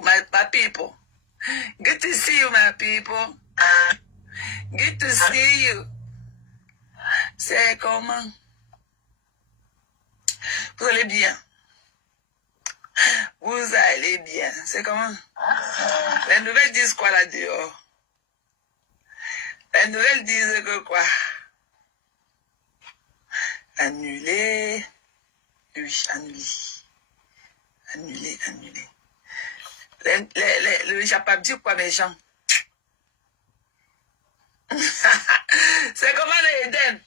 my people. Good to see you, my people. Good to see you. C'est comment? Vous allez bien? Vous allez bien? C'est comment? Les nouvelles disent quoi là dehors? Les nouvelles disent que quoi? Annulé. Oui, annulé. Annulé, annulé. Le Japon dit quoi, mes gens? C'est comment le Eden?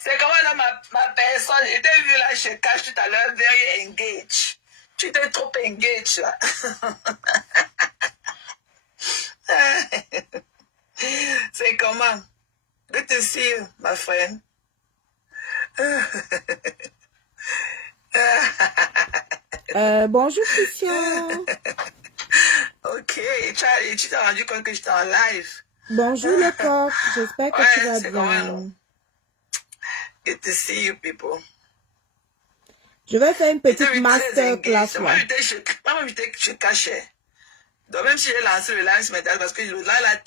C'est comment ma personne? Je t'ai vu là, je cache tout à l'heure, very engaged. Tu t'es trop engaged là. C'est comment? Good to see you, my friend. Bonjour Christian. Ok, tu t'es rendu compte que j'étais en live. Bonjour le coq, j'espère que tu vas bien. Good to see you people. Je vais faire une petite masterclass là. Moi, je cachais. Donc même si j'ai lancé le live ce matin, parce que le live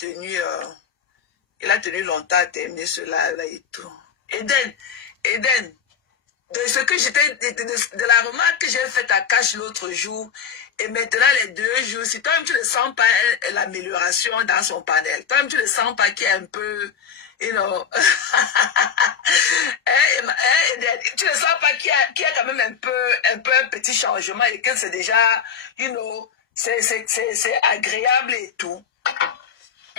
il a tenu longtemps à terminer ce live là et tout. Eden, de ce que j'étais, de la remarque que j'ai faite à Cash l'autre jour, et maintenant les 2 jours, si toi-même tu ne sens pas l'amélioration dans son panel, toi-même tu ne sens pas qu'il y a un peu, you know, tu ne sens pas qu'il y a quand même un petit changement et que c'est déjà, you know, c'est agréable et tout.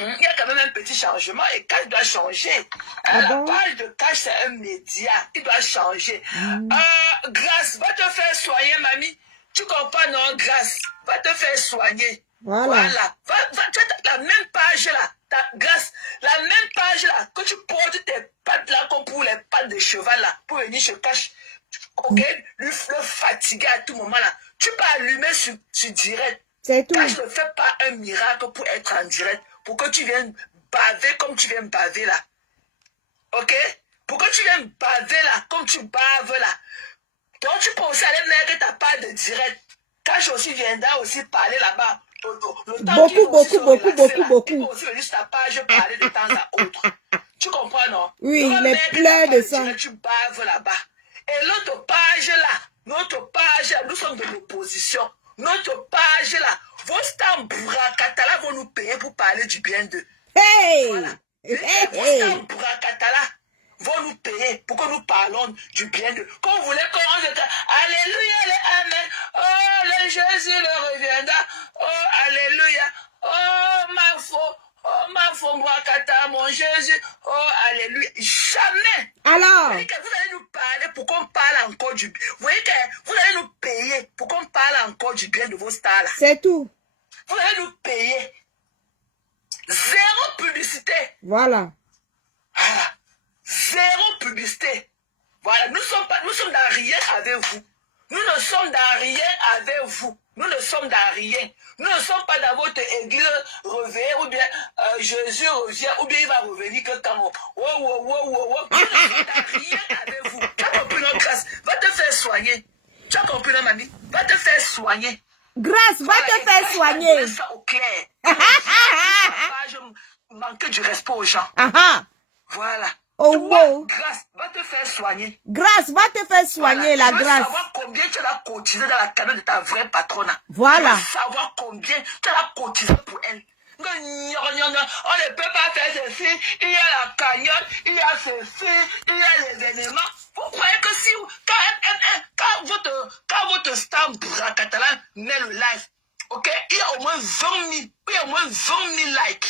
Il y a quand même un petit changement et Cash doit changer. La page de Cash, c'est un média. Il doit changer. Grâce, va te faire soigner, mamie. Tu comprends, non, Grâce? Va te faire soigner. Voilà. Tu as la même page là. Grâce, la même page là. Que tu portes tes pattes là, comme pour les pattes de cheval là. Pour venir chez Cash. Ok? Le fatiguer à tout moment là. Tu peux allumer sur direct. C'est tout. Cash ne fait pas un miracle pour être en direct. Pour que tu viennes baver comme tu viens baver là. Ok? Pour que tu viennes baver là, comme tu baves là. Donc tu peux aussi aller mettre ta part de direct. Cash aussi viendra aussi parler là-bas. Beaucoup. Il peut aussi venir sur ta page parler de temps à autre. Tu comprends, non? Oui, les pleurs de sang. Tu baves là-bas. Et notre page là, nous sommes de l'opposition. Notre page là, vos stars Burakatala vont nous payer pour parler du bien d'eux. Hey! Voilà. Vos stars Burakatala vont nous payer pour que nous parlons du bien d'eux. Quand vous voulez qu'on dise Alléluia, Amen. Oh, le Jésus le reviendra. Oh, Alléluia. Oh, ma foi. Oh, ma foi, mon Jésus. Oh, Alléluia. Jamais. Alors? Vous voyez que vous allez nous parler pour qu'on parle encore du bien. Vous voyez que vous allez nous payer pour qu'on parle encore du bien de vos stars là. C'est tout. Vous allez nous payer. Zéro publicité. Voilà. Voilà. Zéro publicité. Voilà. Nous sommes dans rien avec vous. Nous ne sommes dans rien avec vous. Nous ne sommes dans rien. Nous ne sommes pas dans votre église revient ou bien Jésus revient ou bien il va revenir que quand Nous ne sommes dans rien avec vous. Tu as compris notre grâce? Va te faire soigner. Tu as compris notre mamie? Va te faire soigner. Grâce, va te faire soigner. Ça au clair. Je manque du respect aux gens. Voilà. Oh, wow. Grâce, va te faire soigner. Grâce, va te faire soigner, voilà. la grâce. Tu veux savoir combien tu as cotisé dans la cagnotte de ta vraie patronne. Voilà. Tu veux savoir combien tu as cotisé pour elle. On ne peut pas faire ceci. Il y a la cagnotte, il y a ceci, il y a les éléments. Vous croyez que si, quand votre star Burakatala met le live, ok, il y a au moins 20 000 likes.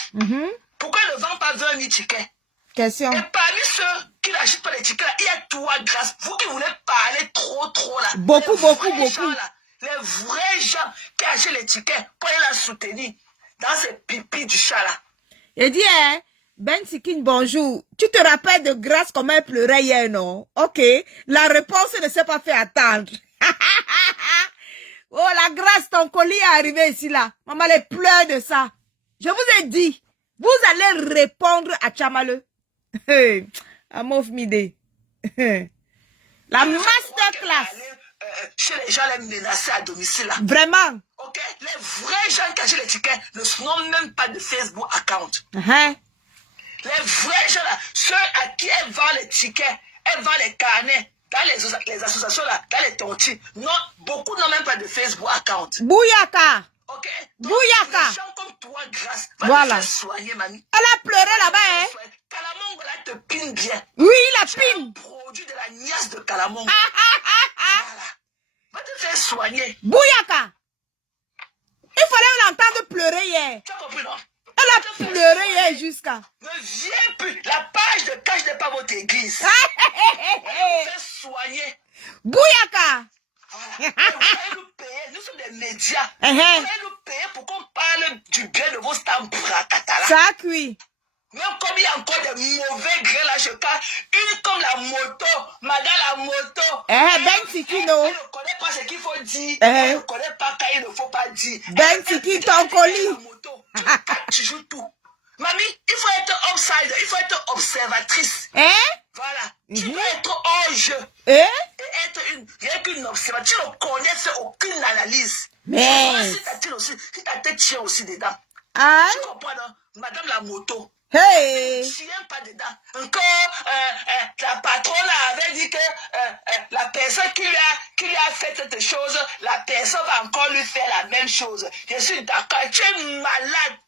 Pourquoi ils ne vendent pas 20 000 tickets? Question. Et parmi ceux qui n'achètent pas les tickets, il y a toi, Grâce. Vous qui voulez parler trop là. Beaucoup. Là, les vrais gens qui achètent les tickets pour aller la soutenir dans ces pipis du chat là. Et dis, hein, Ben Sikin, bonjour. Tu te rappelles de Grâce comment elle pleurait hier, non? Ok. La réponse ne s'est pas fait attendre. Oh, la Grâce, ton colis est arrivé ici là. Maman, les pleure de ça. Je vous ai dit, vous allez répondre à Chamale. Amof Mide. La masterclass. chez les gens les menacés à domicile là. Vraiment. Ok, les vrais gens qui achètent les tickets ne sont même pas de Facebook account. Les vrais gens là, ceux à qui elle vend les tickets, elle vend les carnets dans les associations là, dans les tontines. Non, beaucoup n'ont même pas de Facebook account. Bouyaka. Ok. Bouyaka. Les gens comme toi, grâce, voilà. Te soigner, mamie. Elle a pleuré là-bas, hein. Kalamongo là te pine bien. Oui, la pine. Produit de la niasse de Kalamongo. Voilà. Va te faire soigner. Bouyaka. Il fallait l'entendre pleurer hier. Tu as compris, non? Elle a pleuré hier jusqu'à. Ne viens plus. La page de cache n'est pas votre église. Fais soigner. Bouyaka. Voilà. Vous allez nous payer. Nous sommes des médias. Vous allez nous payer pour qu'on parle du bien de vos stamps. Ça cuit. Même comme il y a encore des mauvais grains là, je parle. Une comme la moto. Madame la moto. Ben Sikino. Elle ne connaît pas ce qu'il faut dire. Elle ne connaît pas quand il ne faut pas dire. Ben Siki, ton colis. Tu joues tout. Mamie, il faut être outsider, il faut être observatrice. Voilà. Tu dois être hors jeu. Et être rien qu'une observatrice. Tu ne connais aucune analyse. Mais. Si ta tête tient aussi dedans. Tu comprends, non? Madame la moto. Hey. Tu tiens pas dedans. Encore, la patronne avait dit que la personne qui lui a fait cette chose, la personne va encore lui faire la même chose. Je suis d'accord. Tu es malade.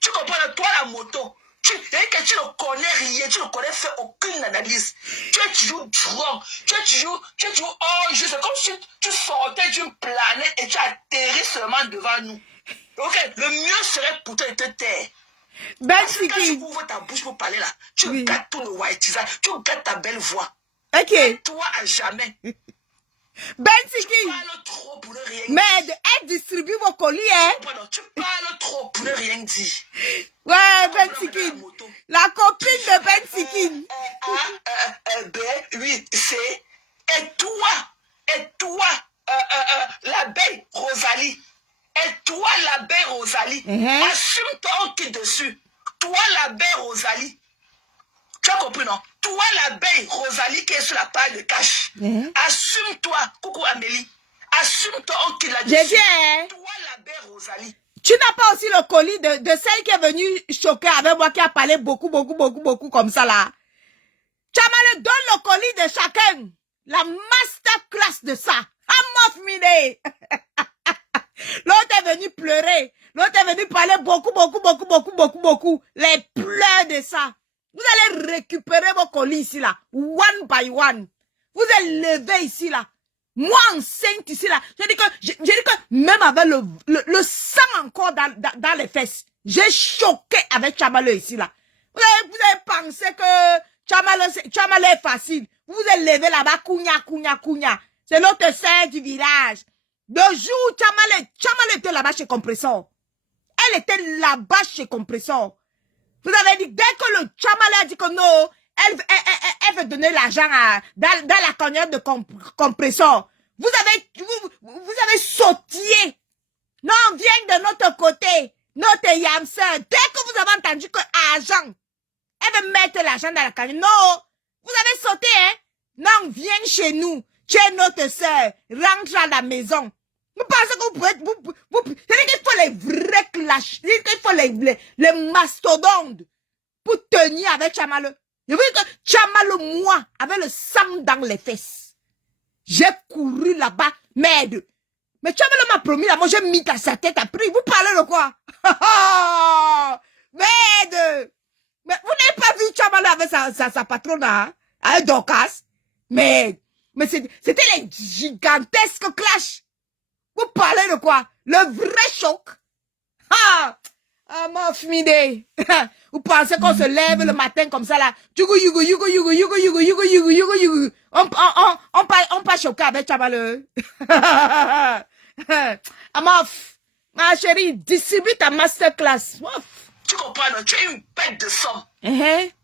Tu comprends, toi la moto. Tu ne connais rien, tu ne connais faire aucune analyse. Tu es toujours drôle. Tu es toujours hors jeu. C'est comme si tu sortais d'une planète et tu atterris seulement devant nous. Ok, le mieux serait pour toi de te taire. Parce que quand tu ouvres ta bouche pour parler là, tu gâtes tout le whiteisage, tu gâtes ta belle voix. Ok. Et toi à jamais. Ben Siki. Tu parles trop pour ne rien dire. Mais elle distribue vos colis, hein. Tu parles trop pour ne rien dire. Ouais, Ben Siki. La copine de Ben Siki. B, oui, C. Et toi, l'abeille Rosalie. Et toi, l'abeille Rosalie, assume-toi au kit dessus. Toi, l'abeille Rosalie. Tu as compris, non? Toi, l'abeille Rosalie qui est sur la page de cash. Assume-toi. Coucou Amélie. Assume-toi au kit là-dessus. J'ai dit, toi, l'abeille Rosalie. Tu n'as pas aussi le colis de celle qui est venue choquer avec moi, qui a parlé beaucoup comme ça là. Chamale donne le colis de chacun. La masterclass de ça. Amofmine. L'autre est venu pleurer. L'autre est venu parler beaucoup. Les pleurs de ça. Vous allez récupérer vos colis ici là. One by one. Vous allez lever ici là. Moi enceinte ici là. J'ai dit que même avec le sang encore dans les fesses. J'ai choqué avec Chamale ici là. Vous avez pensé que Chamale est facile. Vous allez lever là-bas. Kounya. C'est l'autre sœur du village. Le jour où Chamale était là-bas chez Compressor. Elle était là-bas chez Compressor. Vous avez dit, dès que le Chamale a dit que non, elle veut donner l'argent dans la cagnotte de Compressor. Vous avez sautillé. Non, viens de notre côté. Notre Yamseur. Dès que vous avez entendu que argent, elle veut mettre l'argent dans la cagnotte. Non, vous avez sauté, hein. Non, viens chez nous. Tu es notre sœur. Rentre à la maison. Vous pensez que vous pouvez c'est-à-dire qu'il faut les vrais clashs. Il faut les mastodontes pour tenir avec Chamale. Je veux dire que Chamale, moi, avec le sang dans les fesses. J'ai couru là-bas, merde. Mais Chamale m'a promis, là, moi j'ai mis dans sa tête après. Vous parlez de quoi? Merde. Mais vous n'avez pas vu Chamale avec sa patronne, hein? Avec Dorcas? Mais c'était les gigantesques clashs. Vous parlez de quoi? Le vrai choc. Ma fumée. Vous pensez qu'on se lève le matin comme ça là? On pas choquer avec Chamale. Ma chérie, distribue ta masterclass. Tu comprends, non? Tu es une bête de somme. Tu es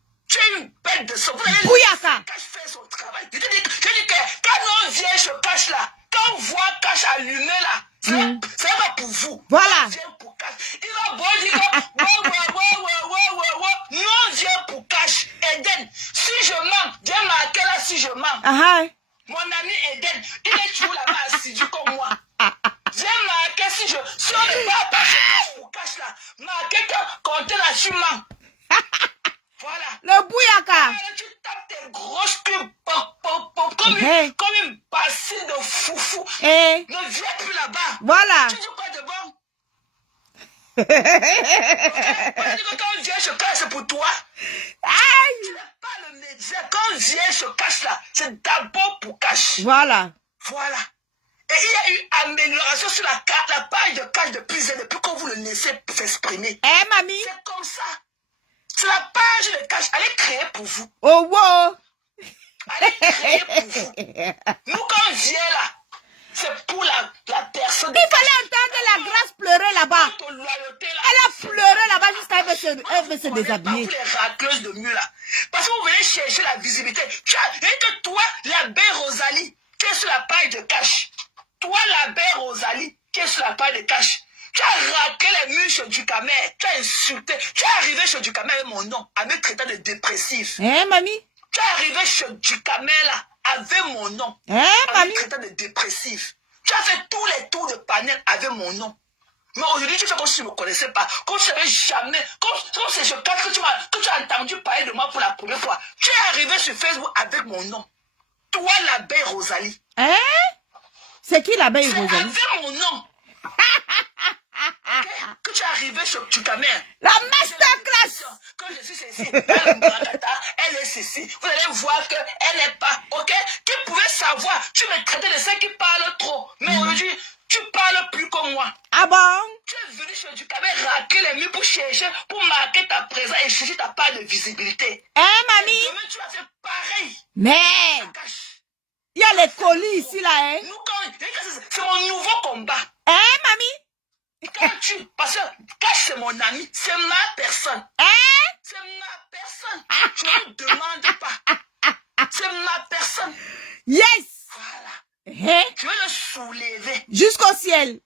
une bête de somme. Bouyaka. Cash fait son travail. Je dis que quand on vient, je cache là. Quand on voit Cash allumé là, c'est pas pour vous. Voilà. On vient pour Cash. Il va bon dire nous on vient pour Cash. Eden, si je mens, viens marquer là si je mens. Moi Mon ami Eden, il est toujours là-bas assidu comme moi. J'ai marqué, si on ne parle pas sur cache là, marqué que compter la jument. Voilà. Le bouyaka. Tu tapes tes grosses pubs comme une bassine de foufou. Ne viens plus là-bas. Voilà. Tu dis quoi de bon? Quand Dieu se cache, c'est pour toi. Aïe. Tu n'es pas le média. Quand Dieu se cache là, c'est d'abord pour cache. Voilà. Voilà. Et il y a eu amélioration sur la page de cache depuis que vous le laissez s'exprimer. Eh, mamie. C'est comme ça. C'est la page de cache. Elle est créée pour vous. Oh, wow. Elle est créée pour vous. Nous, quand on vient là, c'est pour la personne. Il fallait entendre la grâce pleurer là-bas. Elle a pleuré là-bas jusqu'à elle veut se déshabiller. Pour les racleuses de mur là. Parce que vous venez chercher la visibilité. Et que toi, la belle Rosalie, qui est sur la page de cache. Toi, la belle Rosalie, qui est sur la page de cache. Tu as raqué les murs chez Ducamer. Tu as insulté. Tu es arrivé chez Ducamer avec mon nom, avec traitant de dépressif. Hein, mamie? Tu es arrivé chez Ducamer là, avec mon nom. Hein, mamie? Avec traitant de dépressif. Tu as fait tous les tours de panel avec mon nom. Mais aujourd'hui, tu fais comme si tu ne me connaissais pas. Comme si tu n'avais jamais. Comme c'est ce cas que tu as entendu parler de moi pour la première fois. Tu es arrivé sur Facebook avec mon nom. Toi, la belle Rosalie. Hein? C'est qui la belle Rosalie? Avec mon nom. Que tu es arrivé sur Ducamer. La masterclass. Quand je suis ceci, elle est ceci. Vous allez voir qu'elle n'est pas. Ok? Qui pouvait savoir? Tu me traitais de ceux qui parlent trop. Mais aujourd'hui, tu parles plus comme moi. Ah bon? Tu es venu sur Ducamer raquer les murs pour chercher, pour marquer ta présence et chercher ta part de visibilité. Hein, mamie? Demain, tu vas faire pareil. Mais il y a les colis ici, là, hein? C'est mon nouveau combat. Hein, mamie? Parce que Cash, c'est mon ami, c'est ma personne. Hein? C'est ma personne. Je ne demande pas. C'est ma personne. Yes! Voilà. Hein? Je vais le soulever. Jusqu'au ciel.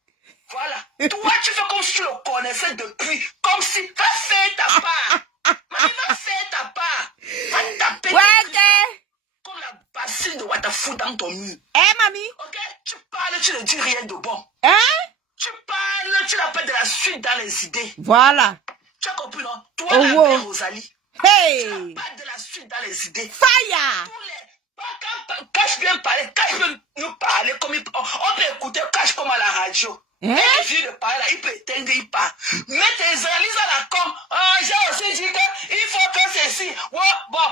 Voilà. Toi, tu fais comme si tu le connaissais depuis. Comme si. Va faire ta part. Mamie, va faire ta part. Va taper. Ouais, tes ok. trucs, comme la bassine de Watafu dans ton mur. Hein, mamie? Ok? Tu parles, tu ne dis rien de bon. Hein? Tu parles, tu n'as pas de la suite dans les idées. Voilà. Tu as compris, non? Toi, Oh, la wow. belle Rosalie. Hey! Tu n'as pas de la suite dans les idées. Fire! Quand Cash vient parler, Cash peut nous parler comme on peut écouter Cash comme à la radio. Hein? Il suffit de parler là, il peut éteindre, il part. Mais tes analyses à la con, j'ai aussi dit qu'il faut que ceci. Ouais, bon,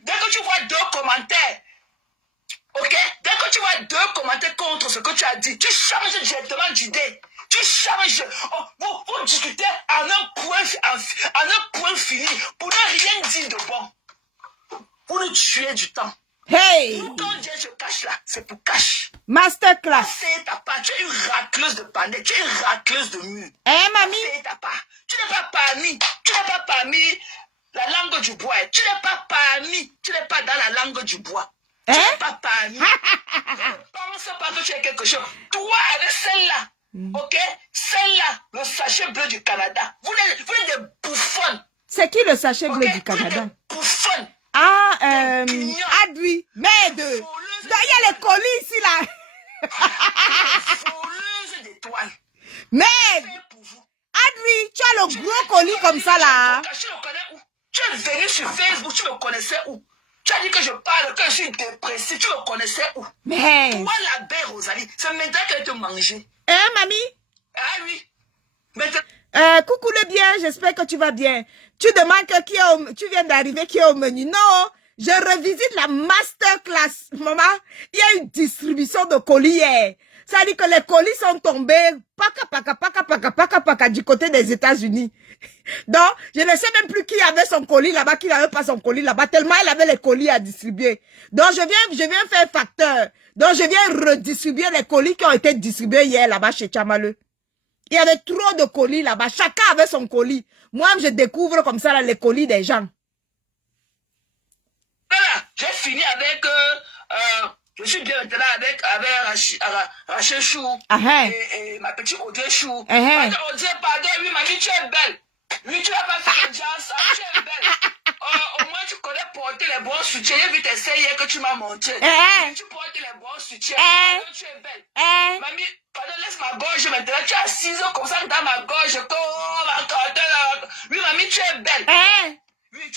dès que tu vois 2 commentaires, ok? Dès que tu vois 2 commentaires contre ce que tu as dit, tu changes directement d'idée. Tu changes. Vous discutez en un point fini pour ne rien dire de bon. Pour nous tuer du temps. Hey! Quand Dieu se cache là, c'est pour cache. Masterclass. C'est ta part. Tu es une racleuse de panel, tu es une racleuse de mur. Hein, mamie? C'est ta part. Tu n'es pas parmi la langue du bois. Tu n'es pas dans la langue du bois. Tu n'es pas parmi. Je ne pense pas que tu es quelque chose. Toi, avec celle-là, ok? Celle-là, le sachet bleu du Canada. Vous êtes des bouffons. C'est qui le sachet bleu Ok? du Canada? Vous êtes des bouffons. Ah, Pignon. Adui. Merde. Il y a les colis ici, là. Voleuse d'étoiles. Merde. C'est pour vous. Adui, tu as le gros colis comme ça, là. Tu le connais où? Tu es venu sur Facebook, tu me connaissais où? Tu as dit que je parle, que je suis dépressif, tu me connaissais où? Merde. Toi, la belle Rosalie, c'est maintenant qu'elle te manger. Hein, mamie? Ah oui. Maintenant. Coucou le bien, j'espère que tu vas bien. Tu demandes que tu viens d'arriver, qui est au menu. Non, je revisite la masterclass. Maman, il y a une distribution de colis hier. Ça dit que les colis sont tombés paka du côté des États-Unis. Donc, je ne sais même plus qui avait son colis là-bas, qui n'avait pas son colis là-bas, tellement elle avait les colis à distribuer. Donc, je viens faire facteur. Donc, je viens redistribuer les colis qui ont été distribués hier là-bas chez Chamaleu. Il y avait trop de colis là-bas. Chacun avait son colis. Moi, je découvre comme ça là, les colis des gens. Voilà, j'ai fini avec... je suis bien maintenant avec Rachel Chou et ma petite Audrey Chou. Audrey, pardon, oui, mamie, tu es belle. Oui, tu n'as pas fait de jazz, tu es belle. Au moins, tu connais porter les bons soutiens. J'ai vu tes seins hier que tu m'as montré. Tu portes les bons soutiens. Tu es belle. Mamie, pardon, laisse ma gorge maintenant. Tu es assise comme ça dans ma gorge. Oui, mamie, tu es belle. Oui,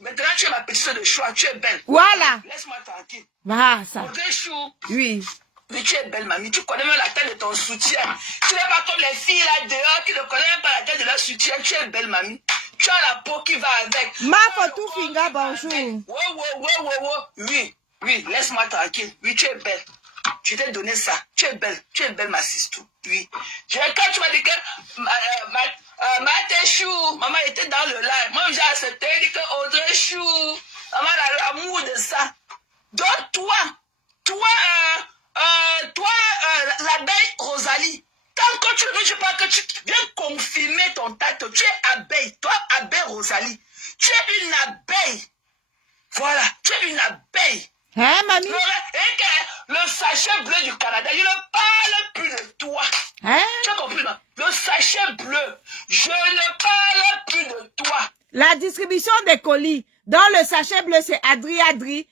maintenant, tu es ma petite soeur de choix. Tu es belle. Voilà. Laisse-moi tranquille. Ah, ça. Audrey Chou. Oui. Mais tu es belle, mamie. Tu connais même la taille de ton soutien. Tu n'es pas comme les filles là dehors qui ne connaissent même pas la taille de leur soutien. Tu es belle, mamie. Tu as la peau qui va avec. Ma photo finger, bonjour. Wow. Oui, laisse-moi tranquille. Oui, tu es belle. Je t'ai donné ça. Tu es belle, ma sister. Oui. Quand tu m'as dit que ma Chou, maman était dans le live. Moi, j'ai accepté, dit que Audrey Chou, maman a l'amour de ça. Donc, toi, l'abeille Rosalie, tant que tu ne veux pas que tu viens confirmer ton titre, tu es abeille. Toi, abeille Rosalie, tu es une abeille. Voilà, tu es une abeille. Hein, mamie? Le sachet bleu du Canada, je ne parle plus de toi. Hein? Tu as compris, non? Le sachet bleu, je ne parle plus de toi. La distribution des colis. Dans le sachet bleu, c'est Adri. Adri,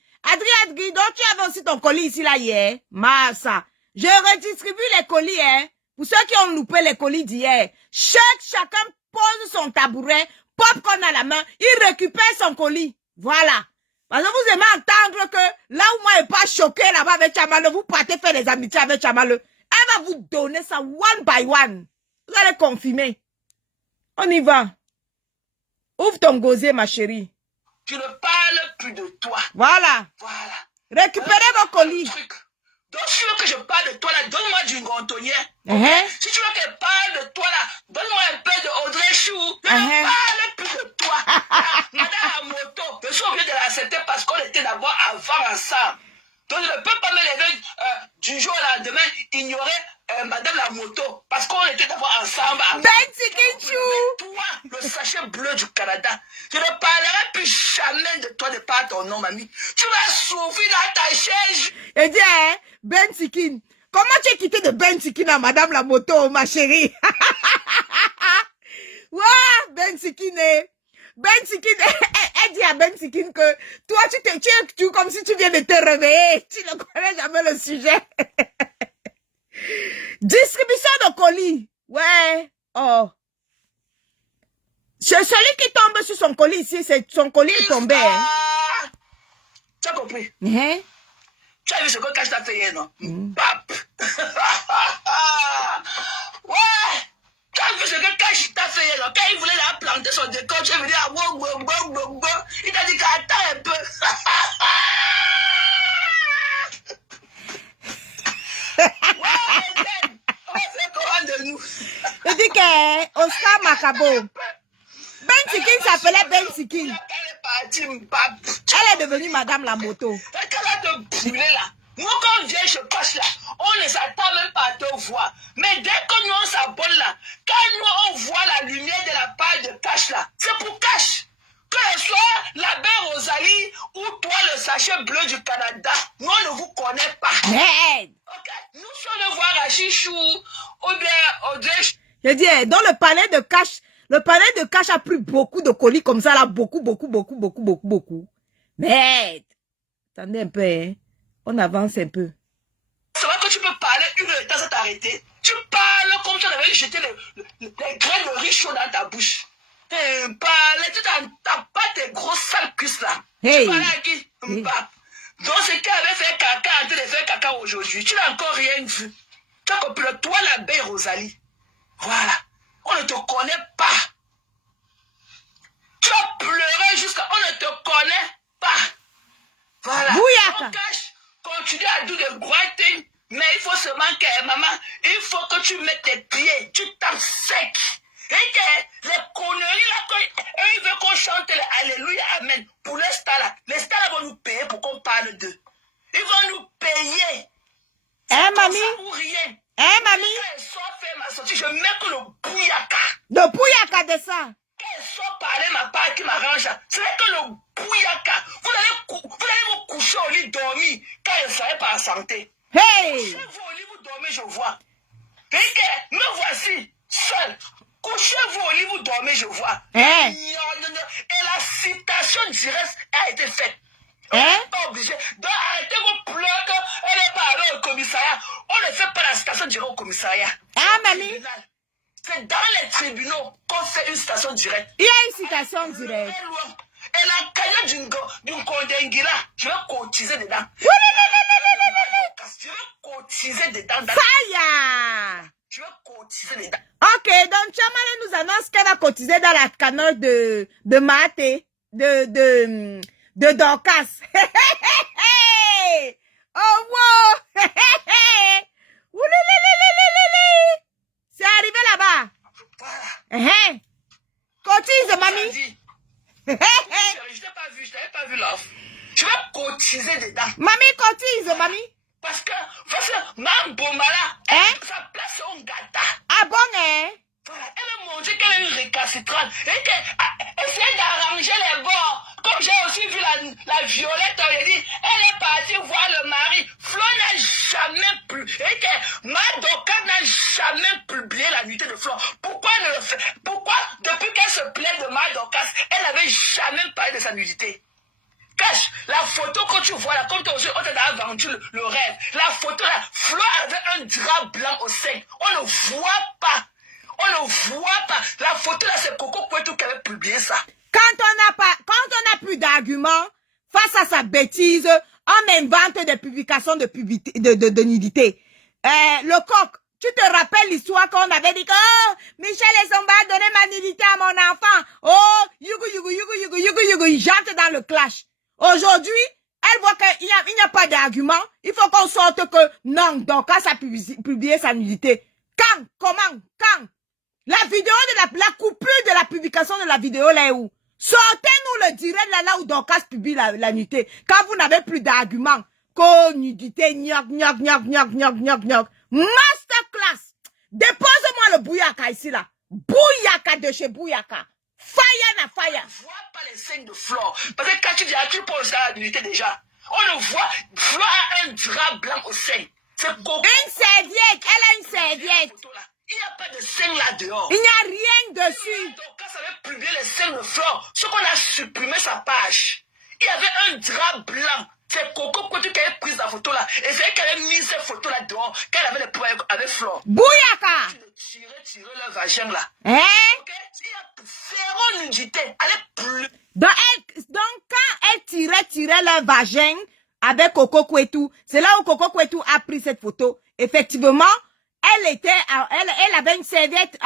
donc tu avais aussi ton colis ici, là, hier. Massa. Je redistribue les colis, hein. Pour ceux qui ont loupé les colis d'hier. Chacun pose son tabouret, popcorn à la main, il récupère son colis. Voilà. Parce que vous aimez entendre que là où moi n'est pas choqué là-bas avec Chamalo, vous partez faire des amitiés avec Chamalo. Elle va vous donner ça one by one. Vous allez confirmer. On y va. Ouvre ton gosier, ma chérie. Je ne parle plus de toi. Voilà. Récupérez vos colis. Donc, si tu veux que je parle de toi là, donne-moi du gontonnier. Si tu veux que je parle de toi là, donne-moi un peu de Audrey Chou. Je ne parle plus de toi. Madame la moto, je suis obligé de l'accepter parce qu'on était d'abord avant ensemble. Donc, je ne peux pas me lever du jour au lendemain, ignorer Madame la moto, parce qu'on était d'abord ensemble. Toi, le sachet bleu du Canada, je ne parlerai plus jamais de toi de par ton nom, mamie. Tu vas souffrir dans ta chaise. Et dis, hein, Ben Sikin, comment tu es quitté de Ben Sikin à Madame la moto, ma chérie? Ouais, Ben Sikin, elle dit à Ben Sikin que toi, tu comme si tu viens de te réveiller. Tu ne connais jamais le sujet. Distribution de colis. Ouais. Oh. C'est celui qui tombe sur son colis ici, c'est son colis est tombé. Hein. Tu as compris? Tu as vu ce que Cash t'a fait hier, non? Bap. Ouais. Tu as vu ce que Cash t'a fait hier, non? Quand il voulait la planter son décor, tu es venu à il t'a dit qu'attends un peu. Il dit que Oscar Macabo. Ben Sikin s'appelait Ben Sikin. Elle est devenue Madame la moto. Elle a te brûler là. Nous, quand on vient chez Cash là, on ne s'attend même pas à te voir. Mais dès que nous on s'abonne là, quand nous on voit la lumière de la page de Cash là, c'est pour Cash. Que ce soit la belle Rosalie ou toi le sachet bleu du Canada, nous on ne vous connaît pas. Hey. Ok, nous si on veut voir Rachichou ou bien Audrey. Je dis, dans le palais de Cash a pris beaucoup de colis comme ça là, beaucoup. Mais, attendez un peu, hein. On avance un peu. C'est vrai que tu peux parler une heure de temps sans t'arrêter. Tu parles comme si on avait jeté les graines de riz chaud dans ta bouche. Parler, tu n'as pas tes grosses sales cuisses là. Hey. Tu parlais à qui? Donc c'est qui avait fait caca en train de faire caca aujourd'hui. Tu n'as encore rien vu. Tu as compris, toi la belle Rosalie. Voilà. On ne te connaît pas. Tu as pleuré jusqu'à... On ne te connaît pas. Voilà. Bouyaka. Continue à dire de great things, mais il faut seulement que, maman, il faut que tu mettes tes pieds, tu tapes sec. Et que les conneries là, ils veulent qu'on chante les Alléluia, Amen. Pour les stars là vont nous payer pour qu'on parle d'eux. Ils vont nous payer. Hein, mamie? Pour rien. Hein, mamie? Quand elles sont fait ma sortie, je mets que le bouyaka. Le bouyaka de ça. Quand elles sont parlé ma part qui m'arrange, c'est que le bouyaka. Vous allez vous coucher au lit dormir quand elles ne seraient pas en santé. Hey! Couchez-vous au lit, vous dormez, je vois. Et que me voici, seul. Couchez-vous au lit, vous dormez, je vois. Hein? Et la citation l'arrestation directe a été faite. On Hein? n'est pas obligé. Donc, arrêtez vos pleurs, elle n'est pas allée au commissariat. On ne fait pas la station directe au commissariat. Ah, mamie. C'est dans les tribunaux qu'on fait une station directe. Il y a une citation directe. Et la cagnotte d'une Kondengila, je vais cotiser dedans. Je vais cotiser dedans. Faya! Je vais cotiser dedans. Ok, donc Chamale nous annonce qu'elle a cotisé dans la canoche de Maté, de Dorcas. Oh wow! C'est arrivé là-bas. Voilà. Cotise, mamie. Je t'avais pas vu l'offre. Je vais cotiser dedans. Mamie, cotise, mamie. Parce que Mme Bomala, sa place est en gata. Ah bon, hein? Voilà, elle m'a montré qu'elle est une récalcitrante. Et qu'elle essaie d'arranger les bords. Comme j'ai aussi vu la Violette, elle est partie voir le mari. Flo n'a jamais publié. Et que Madoka n'a jamais publié la nuitée de Flo. Pourquoi elle ne le fait? Pourquoi, depuis qu'elle se plaît de Madoka, elle n'avait jamais parlé de sa nudité? Cache la photo que tu vois là, comme toi aussi, on t'a vendu le rêve. La photo là, Flo avait un drap blanc au sein. On ne voit pas. On ne voit pas. La photo là, c'est Coco Kwetu qui avait publié ça. Quand on n'a plus d'arguments face à sa bêtise, on invente des publications de nudité. Le coq, tu te rappelles l'histoire qu'on avait dit que Michel Essomba a donné ma nudité à mon enfant. Oh, il jante dans le clash. Aujourd'hui, elle voit qu'il n'y a pas d'argument. Il faut qu'on sorte que non, donc ça a publié sa nudité. Quand? Comment? Quand? La vidéo de la coupure de la publication de la vidéo là est où? Sortez-nous le direct là où Dorcas publie la nudité. Quand vous n'avez plus d'arguments. Que nudité, gnoc. Masterclass. Dépose-moi le bouyaka ici là. Bouyaka de chez bouyaka. Fire na fire. On ne voit pas les signes de Flore. Parce que quand tu dis, tu poses la nudité déjà. On ne voit, Flore a un drap blanc au sein. C'est Coco. Une serviette. Elle a une serviette. Il n'y a pas de scène là dehors. Il n'y a rien dessus. Donc, quand ça avait publié les scènes de Flore, ce qu'on a supprimé sa page, il y avait un drap blanc. C'est Coco Kwetu qui avait pris la photo là. Et c'est elle qui avait mis cette photo là dehors, qu'elle avait les problèmes avec Flore. Bouyaka. Tirer le vagin là. Hein? Ok? Il y a zéro nudité. Elle est plus. Donc quand elle tirait leur vagin avec Coco Kwetu, c'est là où Coco Kwetu a pris cette photo. Effectivement, elle avait une serviette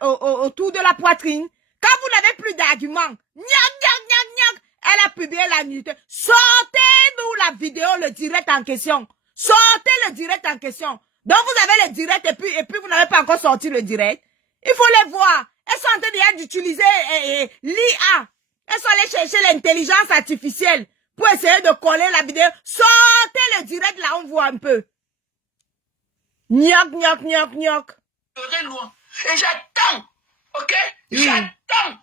autour de la poitrine. Quand vous n'avez plus d'arguments, elle a publié la nudité. Sortez-nous la vidéo, le direct en question. Sortez le direct en question. Donc vous avez le direct et puis vous n'avez pas encore sorti le direct. Il faut les voir. Elles sont en train d'utiliser l'IA. Elles sont allées chercher l'intelligence artificielle pour essayer de coller la vidéo. Sortez le direct là, on voit un peu. Gnoc. Loin. Et j'attends. Ok? J'attends.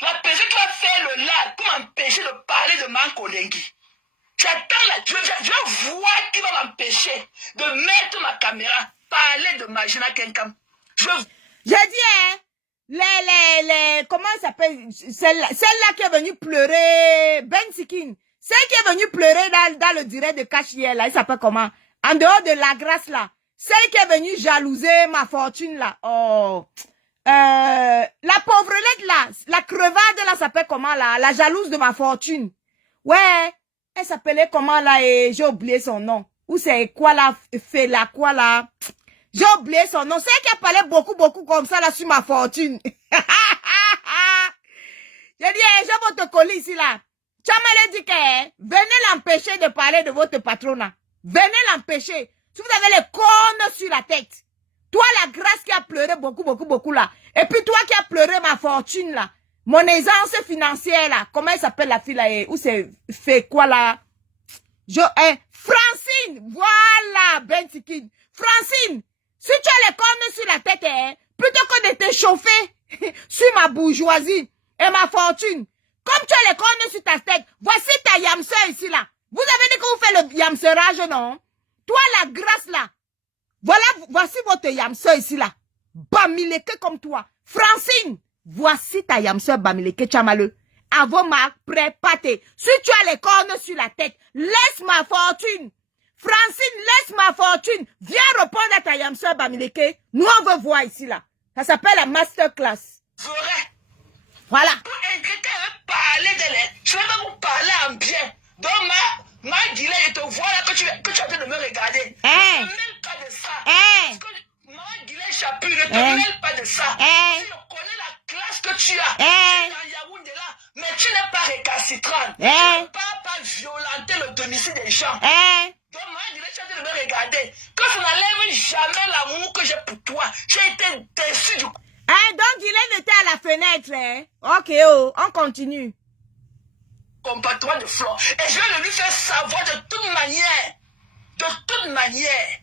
La personne qui va faire le live pour m'empêcher de parler de Manko Lengi. J'attends là. Je vois qui va m'empêcher de mettre ma caméra, parler de Magina Kenkam. J'ai dit, hein, comment elle s'appelle? Celle-là qui est venue pleurer, Ben Sikin. Celle qui est venue pleurer dans le direct de Cachier, là, il s'appelle comment? En dehors de la grâce, là. Celle qui est venue jalouser ma fortune, là. Oh. La pauvrelette, là. La crevade, là, s'appelle comment, là? La jalouse de ma fortune. Ouais. Elle s'appelait comment, là? Et j'ai oublié son nom. Ou c'est quoi, là? Fait là, quoi, là? J'ai oublié son nom. C'est elle qui a parlé beaucoup comme ça, là, sur ma fortune. J'ai dit, j'ai votre colis ici, là. Chamale dit que, venez l'empêcher de parler de votre patronat. Venez l'empêcher. Si vous avez les cornes sur la tête. Toi, la grâce qui a pleuré beaucoup, là. Et puis toi qui a pleuré ma fortune, là. Mon aisance financière, là. Comment elle s'appelle la fille, là? Où c'est fait quoi, là? Francine! Voilà, Ben Sikin. Francine! Si tu as les cornes sur la tête, plutôt que de te chauffer sur ma bourgeoisie et ma fortune, comme tu as les cornes sur ta tête, voici ta yamseur ici, là. Vous avez dit que vous faites le yamserage, non? Toi, la grâce, là. Voilà, voici votre yamseur ici, là. Bamileke comme toi. Francine, voici ta yamseur Bamileke Chamale. à vos marques, prêts, pâtés. Si tu as les cornes sur la tête, laisse ma fortune. Francine, laisse ma fortune. Viens répondre à ta yamseur Bamileke. Nous, on veut voir ici, là. Ça s'appelle la masterclass. Vrai. Voilà. Quelqu'un veut parler de l'aide. Je ne vais pas vous parler en bien. Donc, ma Guillet, je te vois là que tu es en train de me regarder. Ne te mêle pas de ça. Parce que ma Guillet Chapu, ne te mêle pas de ça. Si je connais la classe que tu as, tu es dans Yaoundé là, mais tu n'es pas récalcitrante. Tu ne peux pas violenter le domicile des gens. Donc, ma Guillet, tu es en train de me regarder. Que ça n'enlève jamais l'amour que j'ai pour toi. J'ai été déçu du coup. Donc, il était à la fenêtre. Ok, oh, on continue. Comportement de Flore. Et je vais le lui faire savoir de toute manière. De toute manière.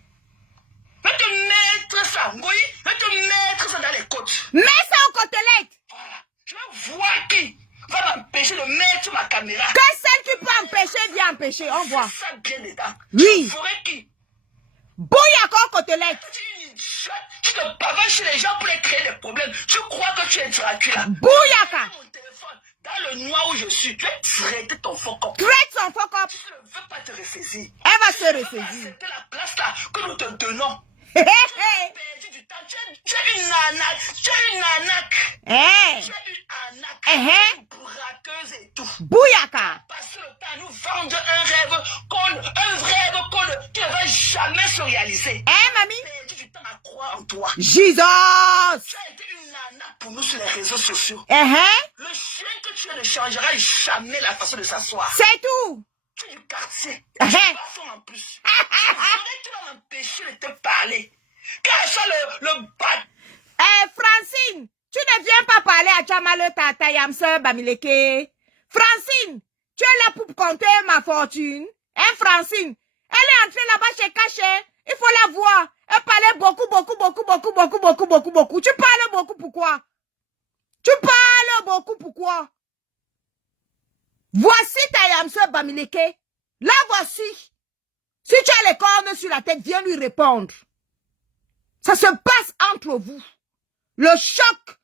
Je vais te mettre ça, oui, je vais te mettre ça dans les côtes. Mets ça aux côtelettes. Voilà. Je vais voir qui va m'empêcher de mettre ma caméra. Que celle qui peut empêcher, viens empêcher. On voit. Ça bien dedans. Oui. Je ferai qui? Bouillaka aux côtelettes. Tu te pavanes chez les gens pour les créer des problèmes. Tu crois que tu es gratuit là. Bouillaka. Mon téléphone, dans le noir où je suis, tu es traité ton fuck up. Traite son fuck up. Tu ne veux pas te ressaisir. Elle va se ressaisir. C'était la place là que nous te donnons. Hé, Perdu du temps. Tu es une arnaque. Tu es une arnaque. Tu es une arnaque. Une braqueuse et tout. Bouillaka. Passer le temps à nous vendre un rêve qui ne va jamais se réaliser. Mamie? Perdu du temps à croire en toi. Jesus. Tu as été une arnaque pour nous sur les réseaux sociaux. Le chien que tu es ne changera jamais la façon de s'asseoir. C'est tout. Tu es du quartier. Tu es en plus. Tu vas m'empêcher de te parler. Car ça le bat. Francine, tu ne viens pas parler à Chamale ta yamseur Bamileke. Francine, tu es là pour compter ma fortune. Francine, elle est entrée là-bas chez Caché. Il faut la voir. Elle parlait beaucoup. Tu parles beaucoup pourquoi? Tu parles beaucoup pourquoi? Voici ta yamseur Bamileke. La voici. Si tu as les cornes sur la tête, viens lui répondre. Ça se passe entre vous. Le choc.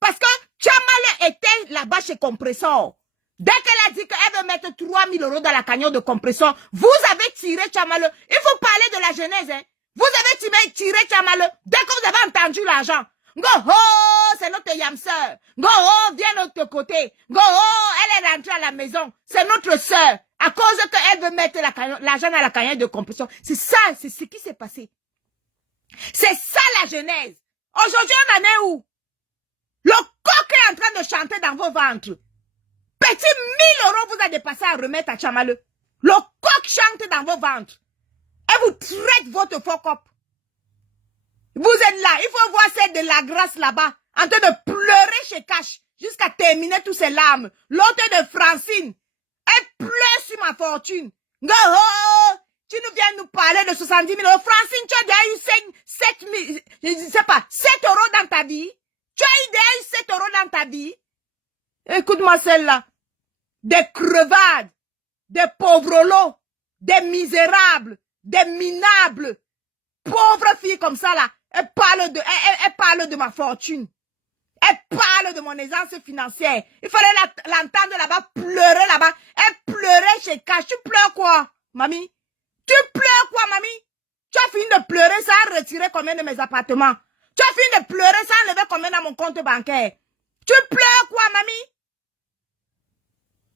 Parce que Chamale était là-bas chez Compressor. Dès qu'elle a dit qu'elle veut mettre 3000 € dans la cagnotte de Compressor, vous avez tiré Chamale. Il faut parler de la genèse. Hein. Vous avez tiré Chamale. Dès que vous avez entendu l'argent. Go, oh, c'est notre yamseur. Go, oh, viens de notre côté. Go, oh, elle est rentrée à la maison. C'est notre sœur. À cause qu'elle veut mettre l'argent dans la cagnotte de Compressor. C'est ça, c'est ce qui s'est passé. C'est ça la genèse. Aujourd'hui, on en est où? Le coq est en train de chanter dans vos ventres. Petit 1000 € vous a dépassé à remettre à Chamale. Le coq chante dans vos ventres. Et vous traite votre fuck up. Vous êtes là. Il faut voir celle de la grâce là-bas. En train de pleurer chez Cash. Jusqu'à terminer tous ses larmes. L'autre de Francine. Elle pleure sur ma fortune. Go, oh, tu nous viens nous parler de 70 000 €. Francine, tu as déjà eu 7 000, je ne sais pas, 7 € dans ta vie. Tu as déjà eu 7 € dans ta vie. Écoute-moi celle-là. Des crevades, des pauvrelots, des misérables, des minables. Pauvre fille comme ça là. Elle parle de ma fortune. Elle parle de mon aisance financière. Il fallait l'entendre là-bas, pleurer là-bas. Elle pleurait chez Cash. Tu pleures quoi, mamie? Tu pleures quoi, mamie? Tu as fini de pleurer sans retirer combien de mes appartements? Tu as fini de pleurer sans lever combien dans mon compte bancaire? Tu pleures quoi, mamie?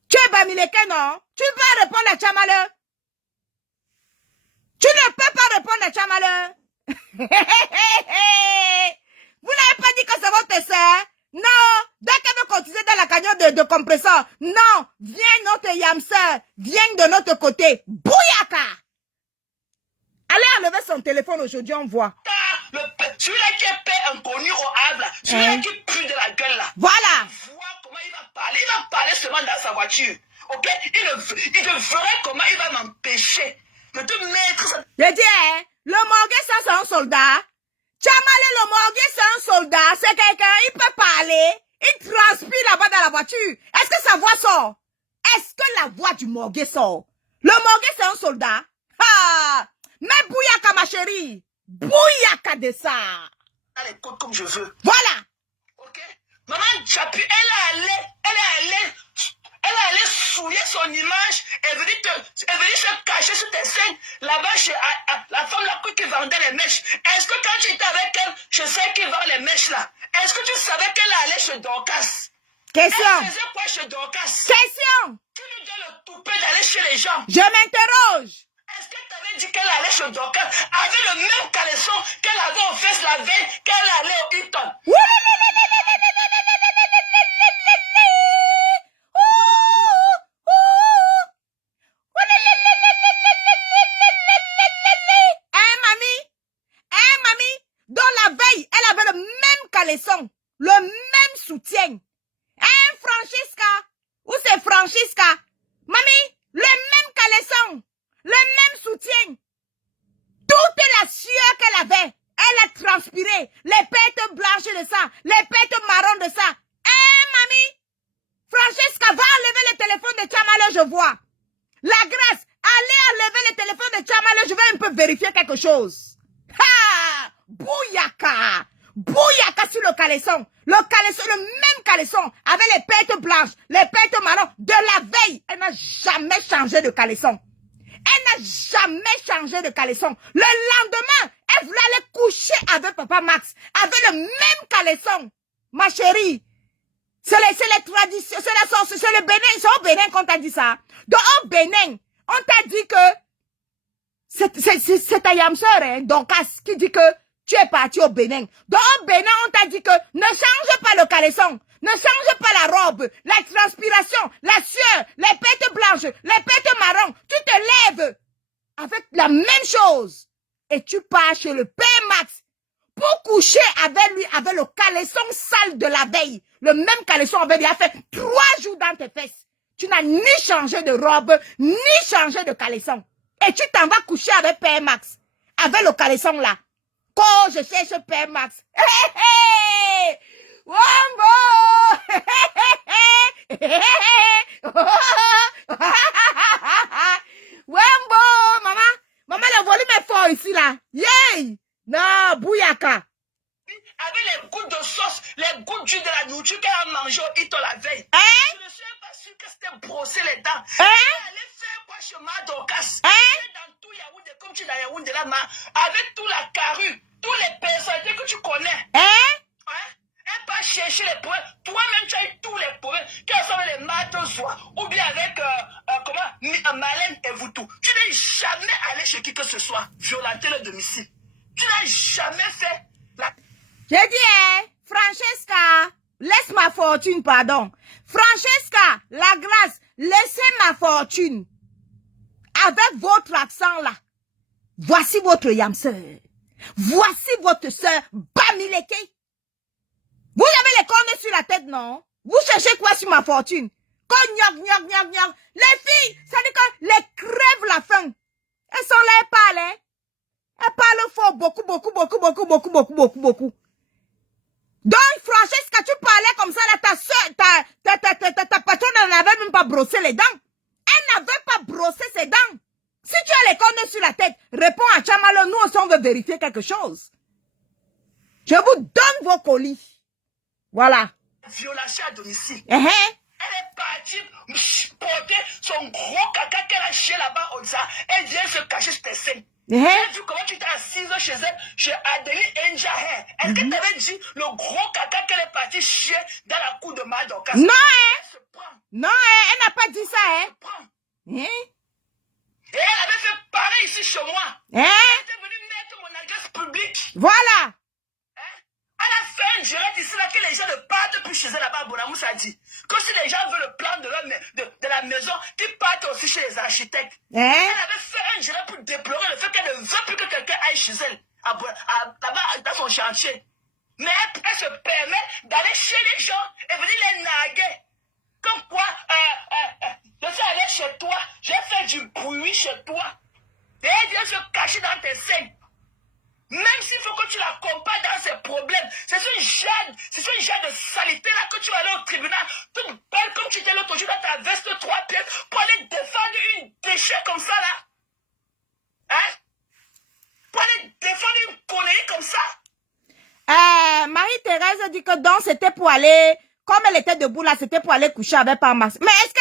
Tu es Bamileke, non? Tu peux répondre à Chamale? Tu ne peux pas répondre à Chamale? Vous n'avez pas dit que c'est votre sœur? Non! Dès qu'elle veut continuer dans la cagnotte de Compressor, non! Viens notre yamseur, viens de notre côté. Bouyaka! Allez enlever son téléphone aujourd'hui, on voit. Celui-là qui est père inconnu au Havre, celui-là qui pue de la gueule là. Voilà! Vois comment il va parler. Il va parler seulement dans sa voiture. Ok? Il verrait comment il va m'empêcher de te mettre ça. Je dis, hein, le morgue, ça c'est un soldat. Chamale, le morgue, c'est un soldat. C'est quelqu'un, il peut parler. Il transpire là-bas dans la voiture. Est-ce que sa voix sort? Est-ce que la voix du morgue sort? Le morgue, c'est un soldat. Ah! Mais bouyaka, ma chérie. Bouyaka de ça. Dans les côtes comme je veux. Voilà. Ok? Maman Chapu, elle est allée son image est venue se cacher sur tes seins là-bas chez la femme là qui vendait les mèches. Est-ce que quand tu étais avec elle, je sais qui vend les mèches là, est-ce que tu savais qu'elle allait chez Dorcas? Question. Elle faisait quoi chez Dorcas? Question. Tu lui donnes le toupet d'aller chez les gens. Je m'interroge. Est-ce qu'elle t'avait dit qu'elle allait chez Dorcas avec le même caleçon qu'elle avait aux fesses la veille qu'elle allait au Hilton? Mamie, dans la veille, elle avait le même caleçon, le même soutien. Francisca, où c'est Francisca? Mamie, le même caleçon, le même soutien. Toute la sueur qu'elle avait, elle a transpiré. Les pêtes blanches de ça, les pêtes marron de ça. Mamie, Francesca, va enlever le téléphone de Chamalo, je vois. La grâce, allez enlever le téléphone de Chamalo, je vais un peu vérifier quelque chose. Ha! Bouyaka! Bouyaka sur le caleçon. Le caleçon, le même caleçon, avec les pêtes blanches, les pêtes marron, de la veille. Elle n'a jamais changé de caleçon. Elle n'a jamais changé de caleçon. Le lendemain, elle voulait aller coucher avec Papa Max, avec le même caleçon. Ma chérie, c'est les traditions, c'est la sauce, c'est le Bénin, c'est au Bénin qu'on t'a dit ça. Donc au Bénin, on t'a dit que c'est ta yamseur, hein, Dorcas, qui dit que tu es parti au Bénin. Donc au Bénin, on t'a dit que ne change pas le caleçon, ne change pas la robe, la transpiration, la sueur, les pêtes blanches, les pêtes marron. Tu te lèves avec la même chose et tu pars chez le Père Max pour coucher avec lui, avec le caleçon sale de la veille. Le même caleçon avait déjà fait 3 jours dans tes fesses. Tu n'as ni changé de robe, ni changé de caleçon. Et tu t'en vas coucher avec Père Max, avec le caleçon là. Quand je cherche Père Max. Hé hé hé! Wambo! Wambo! Maman, le volume est fort ici là. Yay! Non, Bouyaka. Avec les gouttes de sauce, les gouttes d'huile de la nourriture qu'elle a mangé au Hito la veille. Je ne suis pas sûr que c'était brosser les dents. Elle allait faire quoi chez Dorcas? Dans tout Yaoundé, comme tu es dans Yaoundé là, avec toute la carrure, tous les personnalités que tu connais. Elle va chercher les problèmes. Toi-même, tu as eu tous les problèmes. Quels sont les Matozoa? Ou bien avec, Malène et Voutou. Tu n'es jamais allé chez qui que ce soit violenter le domicile. Tu n'as jamais fait la... J'ai dit, Francesca, laisse ma fortune, pardon. Francesca, la grâce, laissez ma fortune. Avec votre accent là, voici votre yamseur. Voici votre sœur Bamileke. Vous avez les cornes sur la tête, non? Vous cherchez quoi sur ma fortune? Les filles, ça dit que les crèvent la faim. Elles sont là, elles parlent, hein? Elles parlent fort, beaucoup. Donc, Francesca, tu parlais comme ça, là, ta soeur, ta patronne n'avait même pas brossé les dents. Elle n'avait pas brossé ses dents. Si tu as les cornes sur la tête, réponds à Chamalo, nous aussi on veut vérifier quelque chose. Je vous donne vos colis. Voilà. Violation à domicile. Elle est partie porter son gros caca qu'elle a chié là-bas au Za. Elle vient se cacher sur tes seins. J'ai vu comment tu t'es assise chez elle, chez Adélie Enjahe. Est-ce que tu avais dit le gros caca qu'elle est partie chier dans la cour de Dorcas? Non, non, elle n'a pas dit ça, Et elle avait fait pareil ici chez moi. Elle était venue mettre mon adresse publique. Voilà. Elle a fait un direct ici là que les gens ne partent plus chez elle là-bas. Bonamous a dit que si les gens veulent le plan de la maison, qu'ils partent aussi chez les architectes. Elle avait fait un direct pour déplorer le fait qu'elle ne veut plus que quelqu'un aille chez elle là-bas dans son chantier. Mais elle se permet d'aller chez les gens et venir les naguer. Comme quoi, je suis allé chez toi, j'ai fait du bruit chez toi. Et elle vient se cacher dans tes seins. Même s'il faut que tu l'accompagnes dans ses problèmes, c'est ce genre de saleté là que tu vas aller au tribunal, toute belle comme tu étais l'autre jour dans ta veste 3 pièces pour aller défendre une déchet comme ça là. Pour aller défendre une connerie comme ça. Marie-Thérèse dit que donc c'était pour aller, comme elle était debout là, c'était pour aller coucher avec Papa Max. Mais est-ce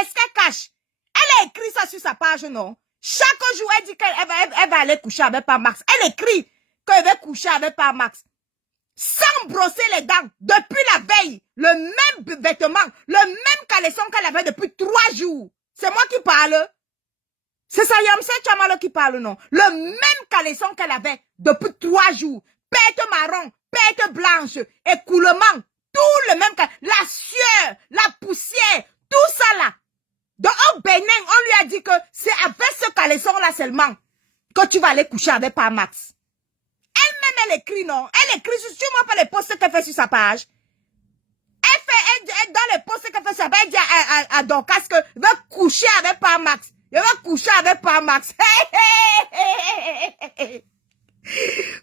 est-ce qu'elle cache? Elle a écrit ça sur sa page, non? Chaque jour, elle dit qu'elle va aller coucher avec Max. Elle écrit qu'elle va coucher avec Max. Sans brosser les dents, depuis la veille, le même vêtement, le même caleçon qu'elle avait depuis 3 jours. C'est moi qui parle. C'est ça, Yamse Chamalo qui parle, non? Le même caleçon qu'elle avait depuis 3 jours. Pète marron, pète blanche, écoulement, tout le même caleçon. La sueur, la poussière, tout ça là. Donc au Bénin, on lui a dit que c'est avec ce caleçon-là seulement que tu vas aller coucher avec Max. Elle-même, elle écrit, non? Elle écrit, tu vois pas les posts qu'elle fait sur sa page. Elle dans les posts qu'elle fait sur sa page, elle dit à Dorcas que elle va coucher avec Max. Elle va coucher avec Max.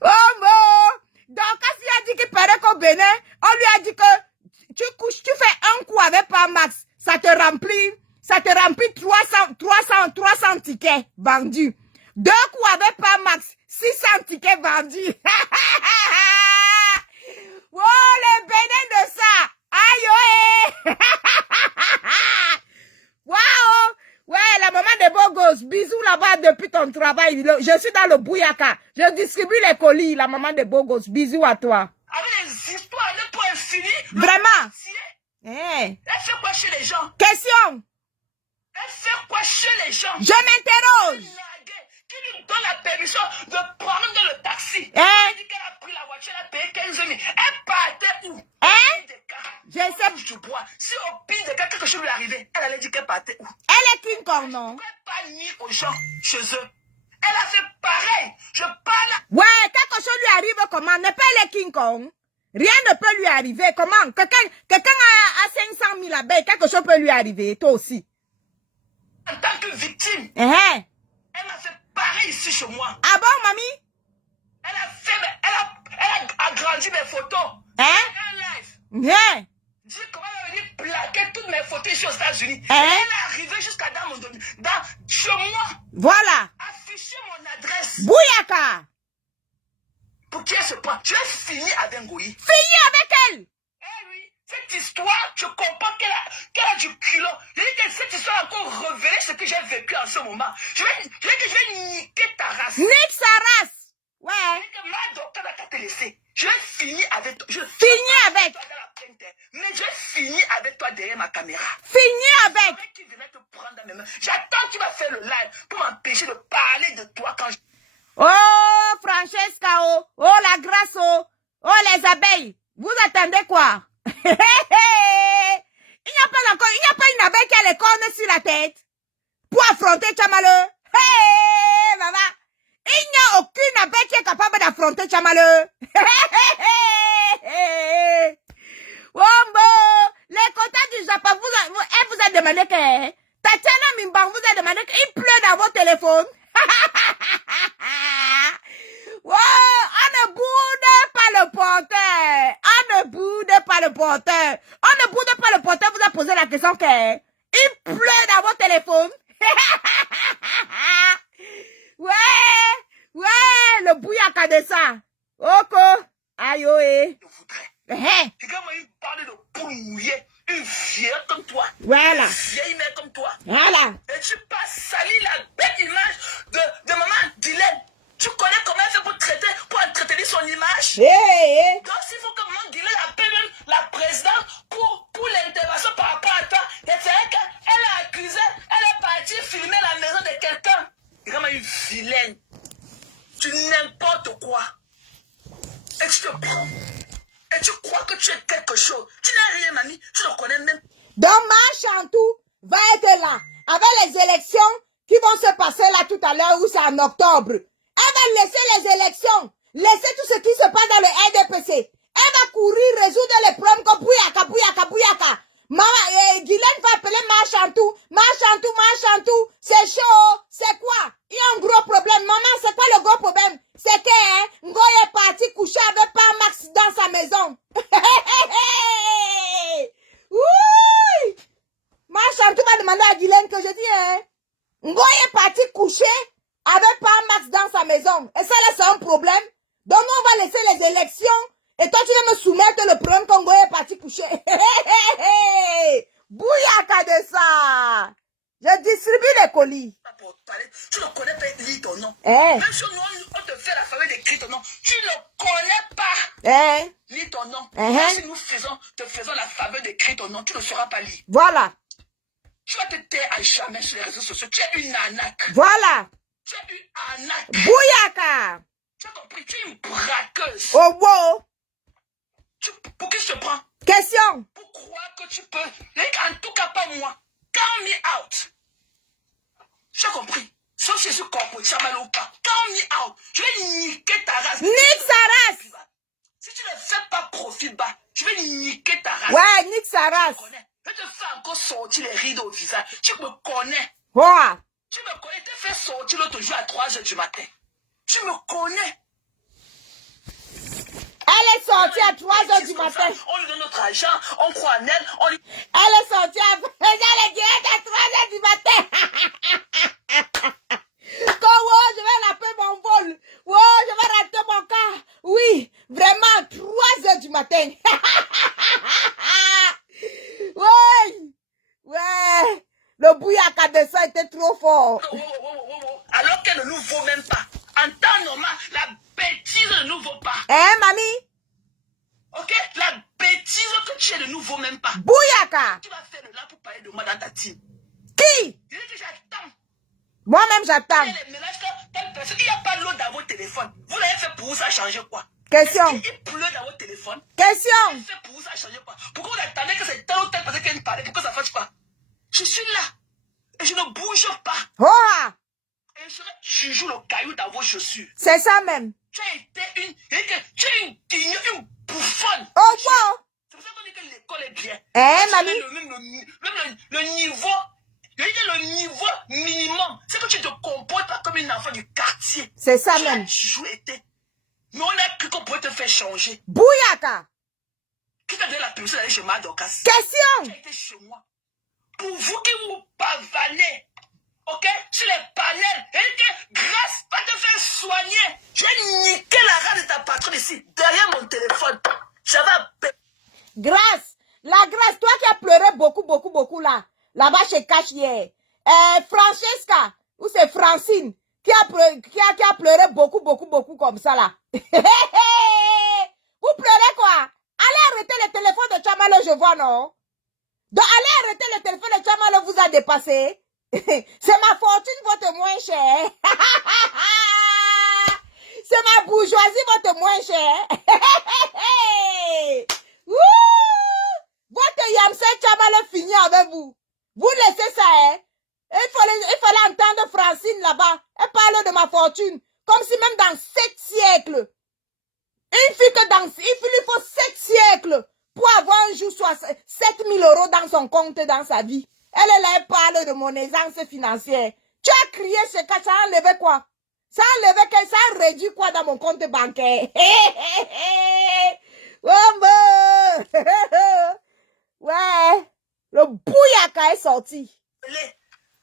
Oh mon! Dorcas lui a dit qu'il paraît qu'au Bénin, on lui a dit que tu couches, tu fais un coup avec Max. Ça te remplit 300 tickets vendus. 2 coups avec Max, 600 tickets vendus. Oh, le Bénin de ça. Aïe, ouais. Waouh. Ouais, la maman de beaux gosses. Bisous là-bas depuis ton travail. Je suis dans le Bouyaka. Je distribue les colis, la maman de beaux gosses. Bisous à toi. Avec les histoires, le point infini. Vraiment. Elle fait quoi chez les gens? Question. Elle fait quoi chez les gens? Je m'interroge. Qui lui donne la permission de prendre le taxi? Elle dit qu'elle a pris la voiture, elle a payé 15 000. Elle partait où? Je sais. Je bois. Si au pire des cas, quelque chose lui arrivait, elle allait dire qu'elle partait où? Elle est King Kong, non? Elle n'a pas nié aux gens chez eux. Elle a fait pareil. Je parle. Ouais, quelque chose lui arrive comment? Ne pas elle est King Kong. Rien ne peut lui arriver. Comment? Quelqu'un a 500 000 abeilles, quelque chose peut lui arriver. Toi aussi. En tant que victime. Elle a fait pareil ici chez moi. Ah bon, mamie? Elle a agrandi mes photos. Un live. Dis comment elle a venu plaquer toutes mes photos ici aux États-Unis. Elle est arrivée jusqu'à chez moi. Voilà. Afficher mon adresse. Bouyaka. Pour qui est ce point? Je vais finir avec Ngoyi. Finis avec elle. Eh oui, cette histoire, je comprends qu'elle a du culot. Je dis que cette histoire a encore révélé ce que j'ai vécu en ce moment. Je vais niquer ta race. Nique sa race. Ouais. Ma docteur n'a qu'à te laisser. Je vais finir avec toi. Finis avec. Mais je vais finir avec toi derrière ma caméra. Finis avec. Qui venait te prendre dans mes mains. J'attends que tu vas faire le live pour m'empêcher de parler de toi quand je... Oh, Francesca, oh la grâce, oh les abeilles. Vous attendez quoi? Il n'y a pas une abeille qui a les cornes sur la tête pour affronter Chamalo. Hey, maman. Il n'y a aucune abeille qui est capable d'affronter Chamalo. Wombo, les quotas du Japon, elle vous a demandé que... Tatiana Mimban vous a demandé qu'il pleut dans vos téléphones. Wow, on ne boude pas le porteur. On ne boude pas le porteur. On ne boude pas le porteur vous a posé la question que... Il pleut dans vos téléphones. Ouais, le bouyaka de ça. Oko, aïe, oé. Je voudrais. Regarde-moi, il parle de poule mouillée. Une vieille comme toi. Voilà. Une vieille mère comme toi. Voilà. Et tu passes salir la belle image de maman Dylan. Tu connais comment elle fait pour entretenir son image? Donc s'il faut que maman Dylan appelle même la présidente pour l'intervention par rapport à toi, et c'est vrai qu'elle a accusé, elle est partie filmer la maison de quelqu'un. Regarde-moi une vilaine. Tu n'importe quoi. Et tu te prends. Et tu crois que tu es quelque chose. Tu n'es rien, mamie. Tu ne connais même. Donc, Machantou va être là, avec les élections qui vont se passer là tout à l'heure, ou c'est en octobre. Elle va laisser les élections, laisser tout ce qui se passe dans le RDPC. Elle va courir, résoudre les problèmes comme Bouyaka. Maman, Guylaine va appeler Machantou, c'est chaud, c'est quoi? Il y a un gros problème. Maman, c'est quoi le gros problème? C'est que Ngo est parti coucher avec Max dans sa maison. Oui! Machantou va demander à Guylaine que je dis, Ngo est parti coucher avec Max dans sa maison. Et ça là, c'est un problème. Donc nous, on va laisser les élections. Et toi, tu vas me soumettre le problème quand Ngo est parti coucher. Bouyaka de ça! les colis. Tu ne connais pas lire ton nom. Eh. Même si on te fait la faveur d'écrire ton nom, tu ne connais pas lire ton nom. Même si nous te faisons la faveur d'écrire ton nom, tu ne sauras pas lire. Voilà. Tu vas te taire à jamais sur les réseaux sociaux. Tu es une arnaque. Voilà. Tu es une arnaque. Bouyaka. Tu as compris? Tu es une braqueuse. Oh, wow. Pour qui je te prends? Question. Pour croire que tu peux. En tout cas, pas moi. Count me out. Tu as compris? Sauf si je suis corpo, Chamalo ou pas. Count me out. Je vais niquer ta race. Nique sa race. Si tu ne fais pas profil bas, je vais niquer ta race. Ouais, nique sa race. Je te fais encore sortir les rides au visage. Tu me connais. Ouais. Tu me connais. Tu te fais sortir l'autre jour à 3h du matin. Tu me connais. Elle est sortie à 3h du matin. On lui donne notre argent, on croit en elle, on lui... Elle est sortie elle est direct à 3h du matin. Je vais laper mon vol. Oh, je vais rater mon cas. Oui, vraiment, 3h du matin. Oui. Ouais. Le bouillaka de ça était trop fort. Alors qu'elle ne nous vaut même pas. En temps normal, la bêtise ne nous vaut pas. Mamie? Ok? La bêtise que tu es ne nous vaut même pas. Bouillaka. Tu vas faire le là pour parler de moi dans ta team. Qui? Je dis que j'attends. Moi-même, j'attends. Il n'y a pas l'eau dans votre téléphone. Vous l'avez fait pour vous, ça changer quoi? Question. Il pleut dans votre téléphone. Question. Vous l'avez fait pour vous, ça changer quoi? Pourquoi vous attendez que c'est telle ou telle personne qui vienne parler? Pourquoi ça fasse quoi? Je suis là. Et je ne bouge pas. Oh. Et je joue le caillou dans vos chaussures. C'est ça même. Tu as été une guignole, une bouffonne. Oh, wow. C'est pour ça qu'on dit que l'école est bien. Mamie. Le niveau, le niveau minimum, c'est que tu te comportes pas comme une enfant du quartier. C'est ça même. Tu été. Mais on a cru qu'on pouvait te faire changer. Bouyaka. Qui t'a donné la permission d'aller chez Madokas? Question. Tu as été chez moi. Pour vous qui vous pavanez, ok, sur les panels, et que grâce à te faire soigner, je vais niquer la rate de ta patronne ici, derrière mon téléphone. J'avais Grâce. La grâce, toi qui as pleuré beaucoup là. Là-bas chez Cash hier. Francesca, ou c'est Francine, qui a pleuré beaucoup comme ça là. Vous pleurez quoi? Allez arrêter le téléphone de Chamalo, je vois, non? Donc allez arrêter le téléphone de Chamalo, vous a dépassé. C'est ma fortune, votre moins cher. C'est ma bourgeoisie, votre moins cher. Votre Yamse Chamalo finit avec vous. Vous laissez ça, hein? Il fallait entendre Francine là-bas. Elle parle de ma fortune. Comme si même dans 7 siècles. Une fille que il lui faut 7 siècles pour avoir un jour 7 000 € dans son compte dans sa vie. Elle est là, elle parle de mon aisance financière. Tu as crié ce cas, ça a enlevé quoi? Ça a enlevé que ça a réduit quoi dans mon compte bancaire? Ouais, le bouyaka est sorti.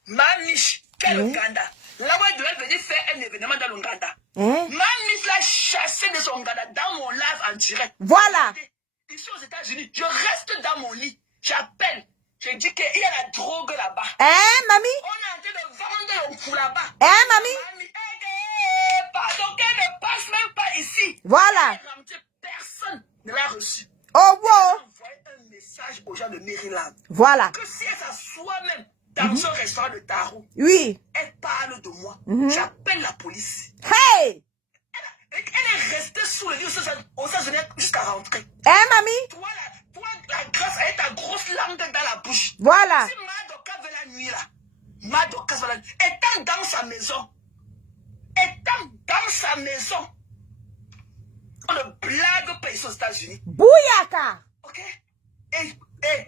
Mamiche, quel Ouganda. Là où elle devait venir faire un événement dans l'Ouganda. Mamiche l'a chassé de son Ouganda dans mon live en direct. Voilà. Ici aux États-Unis, je reste dans mon lit. J'appelle. Je dis qu'il y a la drogue là-bas. Mamie? On est en train de vendre le coup là-bas. Mamie? Pardon, qu'elle ne passe même pas ici. Voilà. Personne ne l'a reçu. Oh, wow. Elle a envoyé un message aux gens de Maryland. Voilà. Que si elle s'assoit même dans son restaurant de Tarot, oui. Elle parle de moi. J'appelle la police. Hey! Elle est restée sous le lit aux États-Unis jusqu'à rentrer. Mamie? Toi, la grâce avec ta grosse langue dans la bouche. Voilà. Si Madoka veut la nuit là, Madoka veut la nuit. Étant dans sa maison, on ne blague pas ici aux États-Unis. Bouyaka! Ok? Et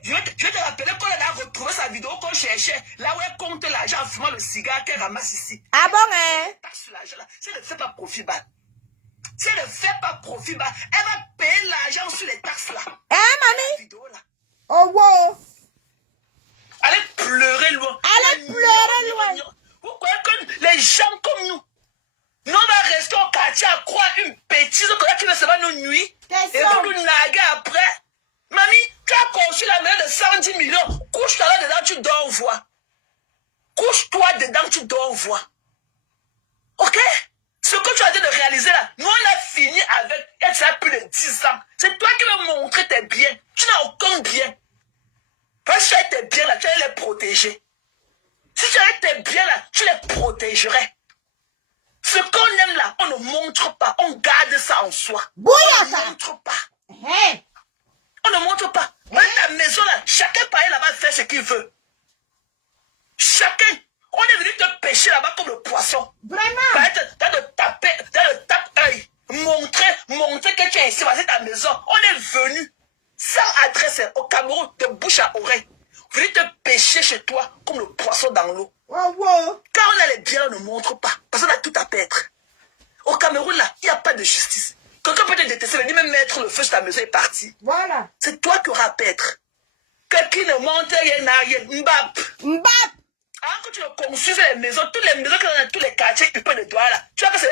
je vais te rappeler qu'on a retrouvé sa vidéo qu'on cherchait, là où elle compte l'argent en fumant le cigare qu'elle ramasse ici. Ah bon, hein? Si elle ne fait pas profit bas, elle va payer l'argent sur les taxes là. Mamie? Vidéo, là. Oh, wow. Allez pleurer loin. Vous croyez que les gens comme nous, on va rester au quartier à croire une bêtise qui ne se va nous nuire et vous nous naguer après? Mamie, tu as conçu la maison de 110 millions. Couche-toi là dedans, tu dors, vois. couche-toi dedans, tu dors, vois. Ok? Ce que tu as dit de réaliser là, nous on a fini avec, elle ça a plus de 10 ans. C'est toi qui veux montrer tes biens. Tu n'as aucun bien. Parce que tu as tes biens là, tu allais les protéger. Si tu avais tes biens là, tu les protégerais. Ce qu'on aime là, on ne montre pas. On garde ça en soi. On ne montre pas. On ne montre pas. Dans ta maison là, chacun par là-bas fait ce qu'il veut. Chacun. On est venu te pêcher là-bas comme le poisson. Vraiment. Dans le tape-œil. Montrer que tu es ici, c'est ta maison. On est venu sans adresse au Cameroun, de bouche à oreille. Venu te pêcher chez toi comme le poisson dans l'eau. Wow, wow. Quand on a les biens, on ne montre pas. Parce qu'on a tout à perdre. Au Cameroun, là, il n'y a pas de justice. Quelqu'un peut te détester, venir même mettre le feu sur ta maison et partir. Voilà. C'est toi qui auras à perdre. Quelqu'un ne monte rien n'a rien. Mbap. Alors que tu le construis les maisons, toutes les maisons qui sont dans tous les quartiers, tu peux de doigts là. Tu vois que c'est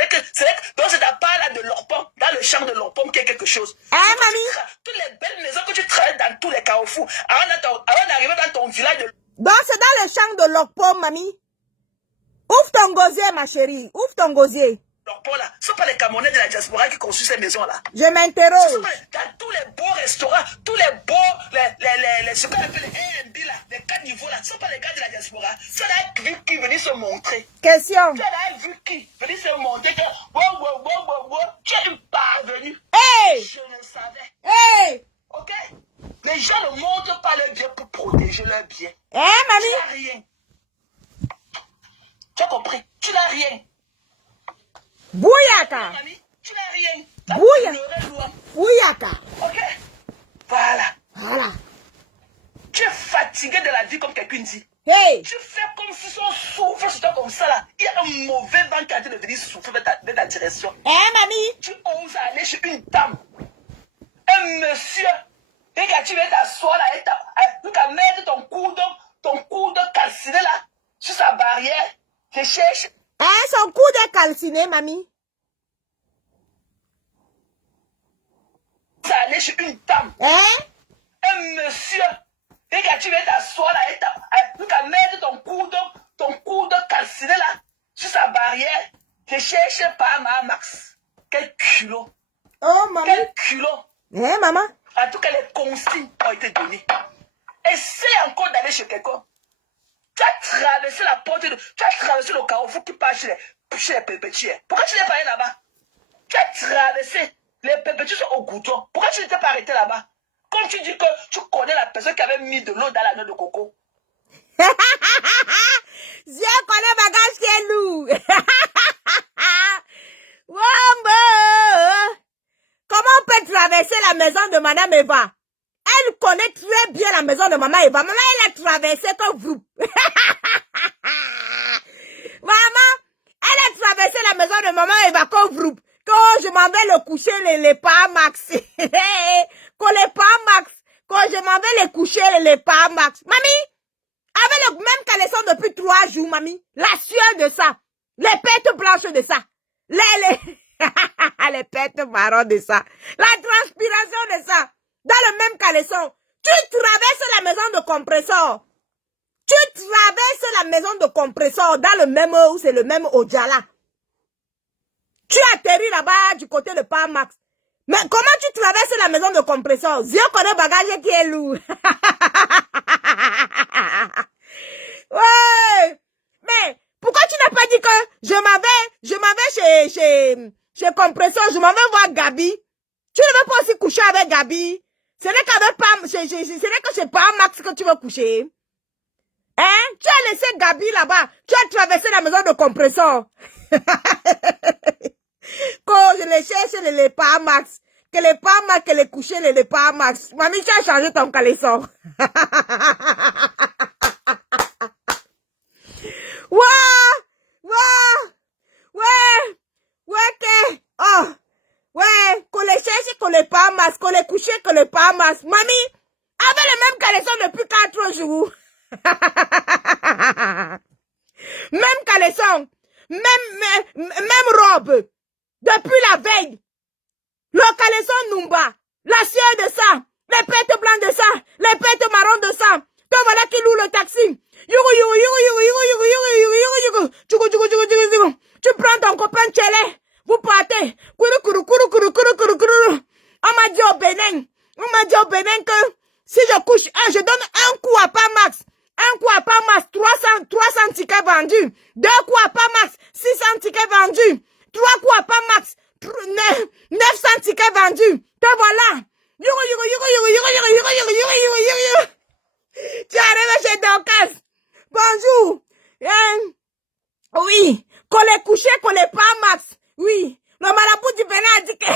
donc c'est ta part là de l'orpom, dans le champ de l'orpom qu'il y a quelque chose. Mamie. Toutes les belles maisons que tu travailles dans tous les carrefours, avant d'arriver dans ton village de... Donc c'est dans le champ de l'orpom, mamie. Ouvre ton gosier, ma chérie. Ouvre ton gosier. L'orpom là, ce ne sont pas les Camerounais de la diaspora qui construisent ces maisons là. Je m'interroge. Dans tous les beaux restaurants, tous les beaux, ce qu'on appelle les Airbnb là, les 4 niveaux là, ce ne sont pas les gars de la diaspora. Tu as vu qui venir se montrer. Question. Tu as vu qui venir se montrer que, tu es une parvenue. Hey! Je ne savais. Hey! Ok? Les gens ne montrent pas leur bien pour protéger leur bien. Mamie? Tu n'as rien. Tu as compris? Tu n'as rien. Bouyaka. Mamie, tu n'as rien. Bouyaka. Ok? Voilà. Voilà. Tu es fatigué de la vie comme quelqu'un dit. Hey! Tu fais comme si on souffle sur toi comme ça là. Il y a un mauvais vent qui a de venir souffler de ta direction. Mamie? Tu oses aller chez une dame, un monsieur, et que tu vas t'asseoir là, et tu vas mettre ton coude calciné là, sur sa barrière, tu cherches. Son coude est calciné, mamie. Tu vas aller chez une dame, un monsieur, et que tu vas t'asseoir là, et tu vas mettre ton coude calciné là, sur sa barrière, tu cherches pas ma Max. Quel culot. Oh, maman. Quel culot. Maman. En tout cas, les consignes ont été données. Essaye encore d'aller chez quelqu'un. Tu as traversé la porte, tu as traversé le carrefour qui passe chez les pépétiers. Pourquoi tu n'es pas allé là-bas? Tu as traversé, les pépétiers sont au goudron. Pourquoi tu n'étais pas arrêté là-bas? Comme tu dis que tu connais la personne qui avait mis de l'eau dans la noix de coco. Je connais bagage qui est lourd. Wombo! Comment on peut traverser la maison de Madame Eva? Elle connaît très bien la maison de Maman Eva. Maman, elle a traversé comme vous. Maman, elle a traversé la maison de Maman Eva comme vous. Quand je m'en vais le coucher, les pas max. Quand les pas max. Quand je m'en vais les coucher, les pas max. Mamie, avec le même caleçon depuis 3 jours, mamie. La sueur de ça. Les pêtes blanches de ça. Les pêtes marron de ça. La transpiration de ça. Dans le même caleçon. Tu traverses la maison de compresseur. Tu traverses la maison de compresseur dans le même où c'est le même Ojala. Tu atterris là-bas du côté de Parmax. Mais comment tu traverses la maison de compresseur? Je connais bagage qui est lourd. Ouais. Mais pourquoi tu n'as pas dit que je m'en vais chez compresseur, je m'en vais voir Gabi. Tu ne veux pas aussi coucher avec Gabi? Ce n'est que chez Parmax que tu veux coucher. Hein? Tu as laissé Gabi là-bas. Tu as traversé la maison de compresseur. Quand je les cherche, les Parmax. Que les Parmax, que les coucher, les Parmax. Mamie, tu as changé ton caleçon. Ouais, qu'on les cherche, qu'on les Parmax, qu'on les coucher, qu'on les Parmax. Mamie, avec le même caleçon depuis 4 jours. Même caleçon, même robe, depuis la veille. Le caleçon Numba, la sueur de ça, les pêtes blancs de ça, les pêtes marrons de ça. Toi voilà qui loue le taxi. Tu prends ton copain Tchélé, vous partez. On m'a dit au Bénin que si je couche je donne un coup à pas max. Un coup à pas max, 300 tickets vendus. 2 coups à pas max, 600 tickets vendus. 3 coups à pas max, 900 tickets vendus. Te voilà. Tu arrives chez Dorcas. Bonjour. Oui. Qu'on les couché, qu'on les pas max. Oui. Le marabout du Bénin a dit que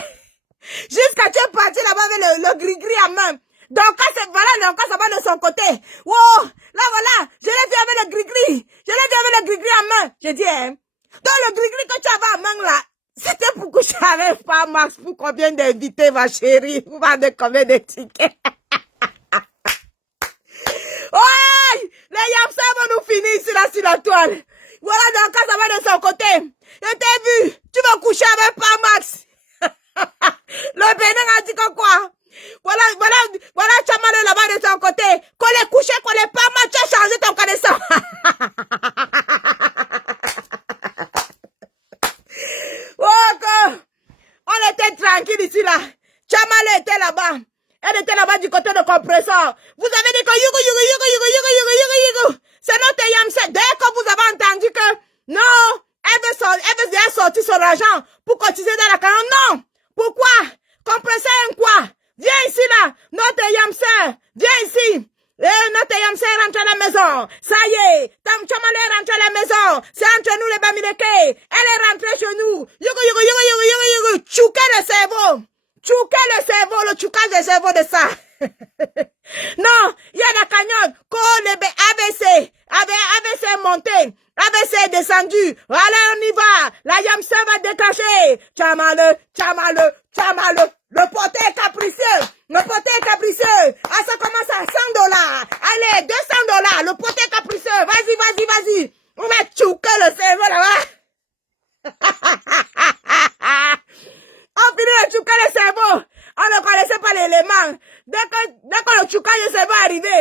jusqu'à tu es parti là-bas avec le gris-gris à main. Dorcas, voilà, Dorcas, ça va de son côté. Wow. Là, voilà. Je l'ai vu avec le gris-gris. À main. J'ai dit, donc le gris-gris que tu avais à main là, c'était pour coucher avec pas max. Pour combien d'invités, ma chérie? Vous vendez combien de tickets? Ouais! Les Yamsa vont nous finir ici, là, sur la toile. Voilà, Dorcas, ça va de son côté. Je t'ai vu. Tu vas coucher avec pas max. Le Bénin a dit que quoi? Voilà, Chamale là-bas de son côté. Qu'on les couchait, qu'on les pas max, tu as changé ton connaissance. On était tranquille ici, là. Chamale était là-bas. Elle était là-bas du côté de compresseur. Vous avez dit que yugu. C'est notre Yamsa. Dès que vous avez entendu que non, elle veut déjà sortir son argent pour cotiser dans la carrière. Non. Pourquoi? Compresseur quoi? Viens ici là. Notre Yamsa. Viens ici. Notre Yamsa rentre à la maison. Ça y est. Chamale rentre à la maison. C'est entre nous les Bamileke. Elle est rentrée chez nous. Yugu. Tchouquer le cerveau. Le tchoukage de cerveau de ça. Non, il y a la cagnotte. Le ABC monté. ABC descendu. Voilà, on y va. La Yamsa va déclencher. Chamale. Le poté est capricieux. Ah, ça commence à $100. Allez, $200. Le poté est capricieux. Vas-y. On va tchouquer le cerveau là-bas. On finit de tchouquer le cerveau. On ne connaissait pas l'élément. Dès que le tchouquage de cerveau est arrivé,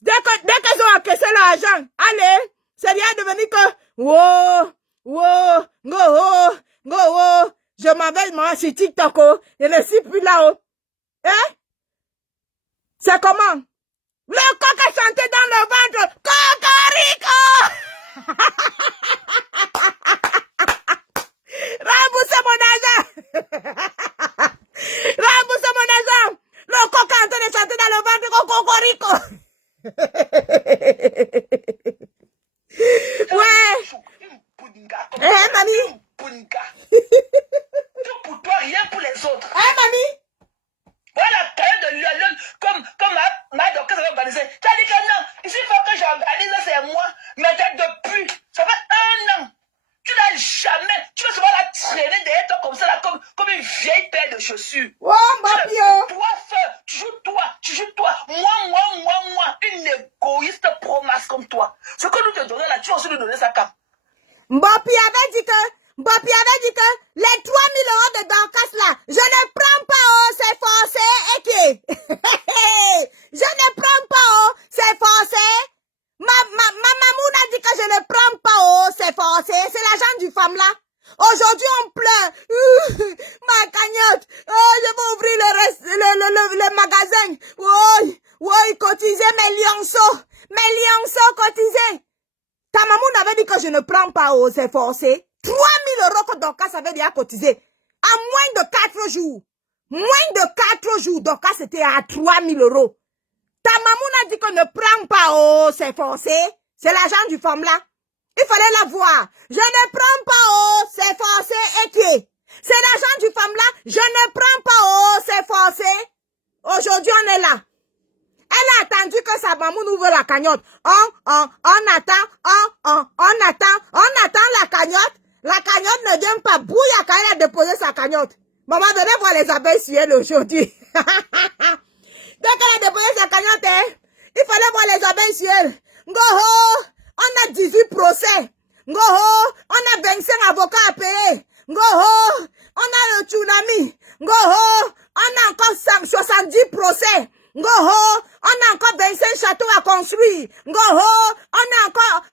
dès qu'ils ont encaissé l'argent, allez, c'est bien devenu que, go, je m'en vais, moi, sur TikTok, je ne suis plus là-haut. Hein? C'est comment? Le coq a chanté dans le ventre. Cocorico! Remboursez mon argent! Le coq est en train de chanter dans le ventre. Cocorico! Ouais! Mamie! Tout pour toi, rien pour les autres. Mamie! Voilà la taille de l'union comme ma docteur s'est organisée. Tu as dit que non, ici il faut que j'organise, c'est moi. Mais depuis, ça fait 1 an. Tu n'as jamais, tu vas souvent la traîner derrière toi comme ça, là, comme une vieille paire de chaussures. Oh, Mapio! Toi, tu joues toi. Moi, une égoïste promasse comme toi. Ce que nous te donnons là, tu vas aussi nous donner ça quand? Mbappé avait dit que les 3 000 € de Dorcas là, je ne prends pas, c'est forcé, et que, je ne prends pas, c'est forcé. Ma maman a dit que je ne prends pas, c'est forcé, c'est l'argent du femme là. Aujourd'hui on pleure, ma cagnotte, je vais ouvrir le magasin, oui, cotiser mes lionceaux cotiser. Ta maman avait dit que je ne prends pas, c'est forcé. 3 000 € que Dorcas avait déjà cotisé. À moins de 4 jours. Dorcas était à 3 000 €. Ta maman a dit que ne prends pas, c'est forcé. C'est l'argent du femme là. Il fallait la voir. Je ne prends pas, c'est forcé. Et qui? C'est l'argent du femme là. Je ne prends pas, c'est forcé. Aujourd'hui, on est là. Elle a attendu que sa maman ouvre la cagnotte. On attend la cagnotte. La cagnotte ne vient pas. Bouilla quand elle a déposé sa cagnotte. Maman, venez voir les abeilles sur elle aujourd'hui. Dès qu'elle a déposé sa cagnotte, il fallait voir les abeilles sur elle. On a 18 procès. On a 25 avocats à payer. On a le tsunami. On a encore 70 procès. Ngoho, on a encore 25 châteaux à construire. Ngoho, on a encore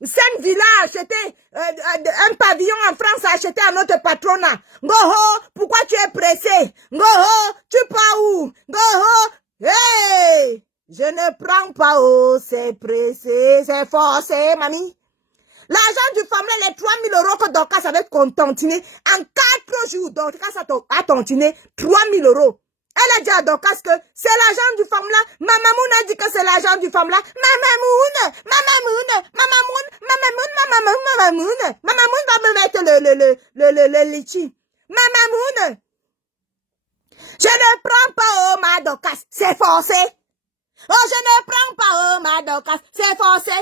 5 villas à acheter, un pavillon en France à acheter à notre patronat. Ngoho, pourquoi tu es pressé? Ngoho, tu pars où? Ngoho, hey! Je ne prends pas, oh, c'est pressé, c'est forcé, mamie. L'argent du famille, les 3 000 euros que Dorcas avait contentiné, en 4 jours, Dorcas a tontiné 3 000 euros. Elle a dit à Dorcas que c'est l'argent du femme là. Mamamoun a dit que c'est l'argent du femme là. Mamamoun va me mettre le litchi. Mamamoun. Je ne prends pas, oh, ma Dorcas. C'est forcé. Oh, je ne prends pas, oh, ma Dorcas. C'est forcé.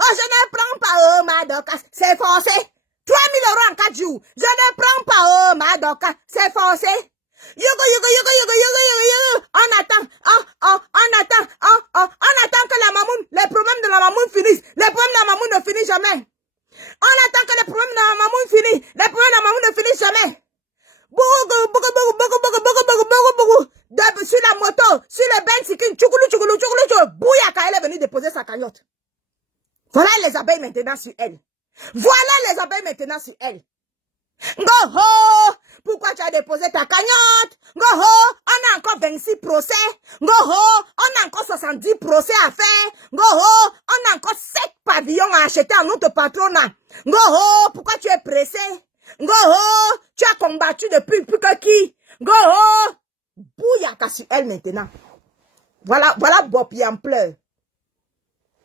Oh, je ne prends pas, oh, ma Dorcas. C'est forcé. 3 000 euros en 4 jours. Je ne prends pas, oh, ma Dorcas. C'est forcé. Yugo. On attend que la mamoune, les problèmes de la mamoune finissent. Les problèmes de la mamoune ne finissent jamais. On attend que les problèmes de la mamoune finissent. Les problèmes de la mamoune ne finissent jamais. Sur la moto, sur le benzikin, tchoukoulou, Bouyaka, elle est venue déposer sa cagnotte. Voilà les abeilles maintenant sur elle. Ngoho, pourquoi tu as déposé ta cagnotte? Ngoho, on a encore 26 procès. Ngoho, on a encore 70 procès à faire. Ngoho, on a encore 7 pavillons à acheter à notre patronat. Ngoho, pourquoi tu es pressé? Ngoho, tu as combattu depuis plus que qui? Ngoho, bouyaka sur elle maintenant. Voilà Bopi en pleurs.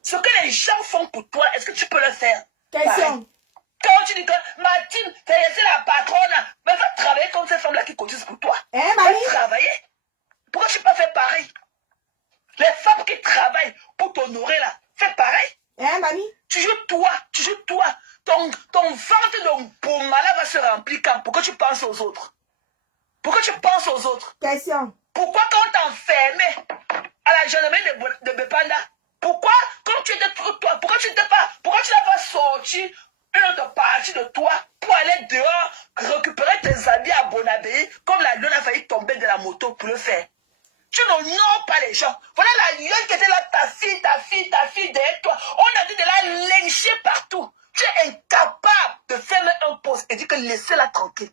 Ce que les gens font pour toi, est-ce que tu peux le faire? Question. Quand tu dis que Martine, c'est la patronne, mais va travailler comme ces femmes-là qui cotisent pour toi. Va travailler. Pourquoi tu n'as pas fait pareil? Les femmes qui travaillent pour t'honorer là, fais pareil. Mamie? Tu joues toi. Ton ventre de Boumala va se remplir quand? Pourquoi tu penses aux autres? Question. Pourquoi quand on t'enfermait à la gendarmerie de Bepanda, pourquoi quand tu étais pour toi, pourquoi tu n'as pas sorti une autre partie de toi pour aller dehors récupérer tes habits à Bonabé comme la lionne a failli tomber de la moto pour le faire? Tu n'honores pas les gens. Voilà la lionne qui était là, ta fille derrière toi. On a dit de la lyncher partout. Tu es incapable de faire un poste et dire que laissez-la tranquille.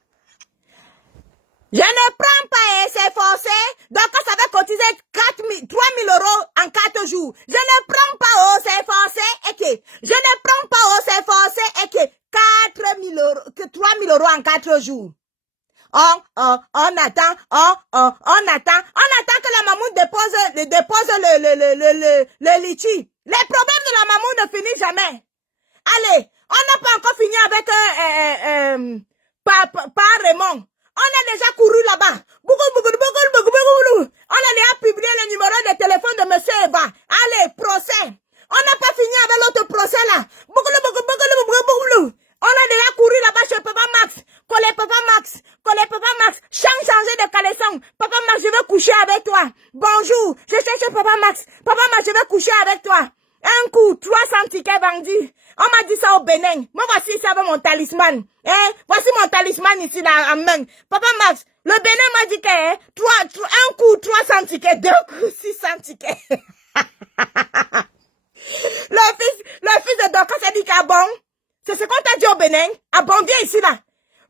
Je ne prends pas, c'est forcé. Donc, ça va cotiser 3 000 euros en 4 jours. Je ne prends pas, oh, c'est forcé. Et que, je ne prends pas, oh, c'est forcé. Et que, 3 000 euros en 4 jours. On attend que la mamoune dépose le litchi. Les problèmes de la mamoune ne finissent jamais. Allez, on n'a pas encore fini avec par Raymond. On a déjà couru là-bas. On a déjà publié le numéro de téléphone de monsieur Eva. Allez, procès. On n'a pas fini avec l'autre procès là. On a déjà couru là-bas chez Papa Max. Collé Papa Max. Changer de caleçon. Papa Max, je vais coucher avec toi. Bonjour, je cherche Papa Max. Papa Max, je vais coucher avec toi. Un coup, 300 tickets vendus. On m'a dit ça au Bénin. Moi, voici ici avec mon talisman. Voici mon talisman ici là en main. Papa Max, le Bénin m'a dit que un coup, 300 tickets. 2 coups, 600 tickets. le fils de Dorcas a dit qu'à bon. C'est ce qu'on t'a dit au Bénin. Ah bon, viens ici là.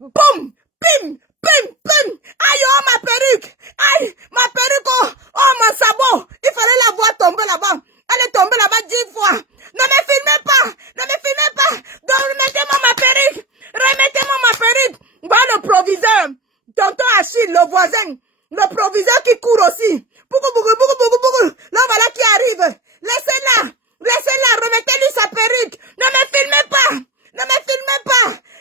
Boum, pim. Aïe, oh ma perruque. Aïe, ma perruque, oh mon sabot. Il fallait la voir tomber là-bas. Elle est tombée là-bas 10 fois. Ne me filmez pas. Donc, remettez-moi ma perruque. Voilà le proviseur. Tonton Achille, le voisin. Le proviseur qui court aussi. Là, voilà qui arrive. Laissez-la. Remettez-lui sa perruque. Ne me filmez pas.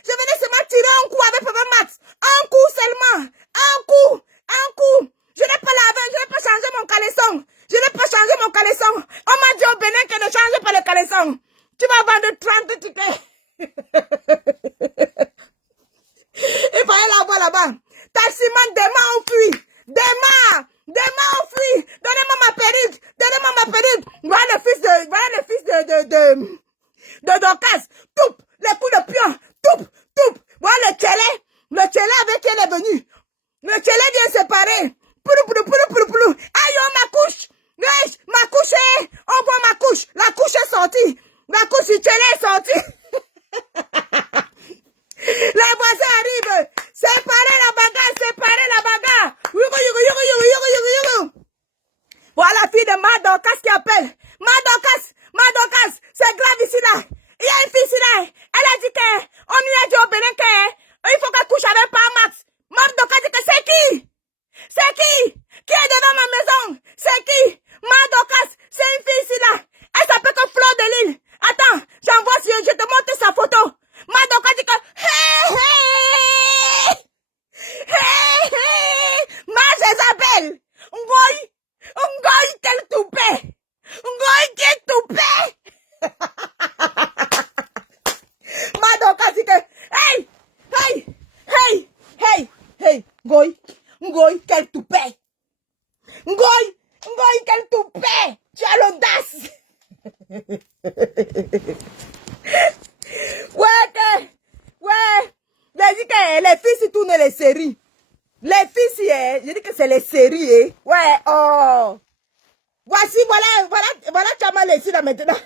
Je venais seulement tirer un coup avec Papa Max. Un coup seulement. Un coup. Je n'ai pas lavé, je n'ai pas changé mon caleçon. On m'a dit au Bénin que ne change pas le caleçon. Tu vas vendre 30 tickets. Il fallait la voir là-bas. Taximan, demain on fuit. Donnez-moi ma perruque. Voilà le fils de Dorcas. Toup, les coups de pion. Toup. Voilà le tchélé avec qui elle est venue. Le tchélé vient se séparer. Bouchichele est sorti. La voisin arrive. Séparez la bagarre, séparez la bagarre. Voilà la fille de Madocas qui appelle. Madocas, c'est grave ici là. Il y a une fille ici là. Elle a dit qu'on lui a dit au Bénin qu'il faut qu'elle couche avec Max. Madocas dit que c'est qui? C'est qui? Qui est devant ma maison? C'est qui? Madocas, c'est une fille ici là. Elle s'appelle que Fleur de Lille. Attends, j'envoie si je te montre sa photo. Madocas dit que Ma Isabelle. Ngoy, quel toupet. Ngoy, quel toupet. Madocas dit que hey, Ngoy, quel toupet. Ngoy, quel toupet. Tu as l'audace. Ouais. J'ai dit que les filles si tournent les séries. Les filles si, j'ai dit que c'est les séries, hein. Ouais, oh. Voici, voilà Tchamal ici là maintenant.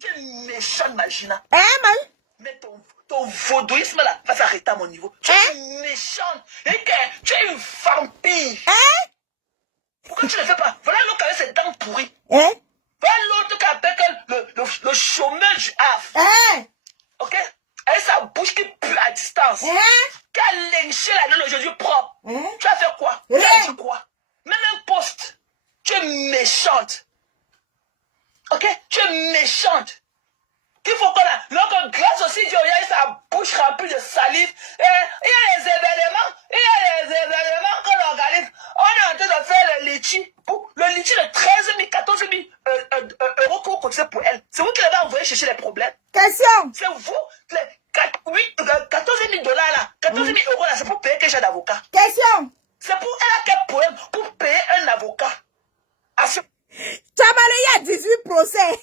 Tu es méchant, Magina. Hein, man? Mais ton vaudouisme là va s'arrêter à mon niveau. Tu es méchante. Et que tu es une vampire. Hein? Pourquoi tu ne le fais pas? Voilà l'autre avec ses dents pourries. Hein? Voilà l'autre qui appelle le chômeur du HAF. Hein? Ok? Avec sa bouche qui pue à distance. Hein? Qui a lynché la gueule aujourd'hui propre. Hein? Tu as fait quoi? Tu as dit quoi? Même un poste. Tu es méchante. Ok? Tu es méchante. Il faut qu'on a. Donc, grâce aussi, Dieu, il y a sa bouche remplie de salive. Et il y a les événements qu'on organise. On est en train de faire le litchi. Le litchi de 13 000, 14 000 euros qu'on cotisait pour elle. C'est vous qui l'avez envoyé chercher les problèmes. Question. C'est vous, les 14 000 dollars là, 14 000 euros là, c'est pour payer quel genre d'avocat? Question. C'est pour elle a quel problème pour payer un avocat? Tchamalé, il y a 18 procès.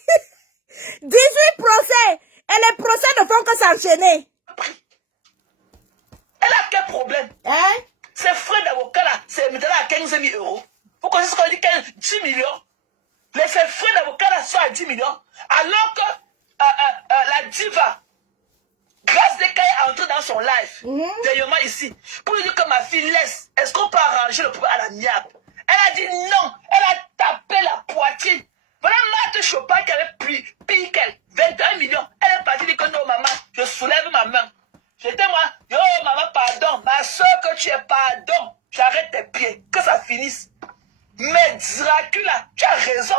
18 procès. Et les procès ne font que s'enchaîner. Elle a quel problème? Hein? Ces frais d'avocat là, c'est maintenant à 15 000 euros. Vous connaissez ce qu'on dit 10 millions? Ces frais d'avocat là sont à 10 millions. Alors que la diva, Grâce Descailles est entrée dans son live, dernièrement ici, pour lui dire que ma fille laisse, est-ce qu'on peut arranger le problème à l'amiable? Elle a dit non, elle a tapé la poitrine. Voilà Marthe Chopin qui avait pris qu'elle, 21 millions. Elle est partie dire que non, maman, je soulève ma main. J'étais moi, yo maman, pardon, ma soeur que tu es, pardon, j'arrête tes pieds, que ça finisse. Mais Dracula, tu as raison.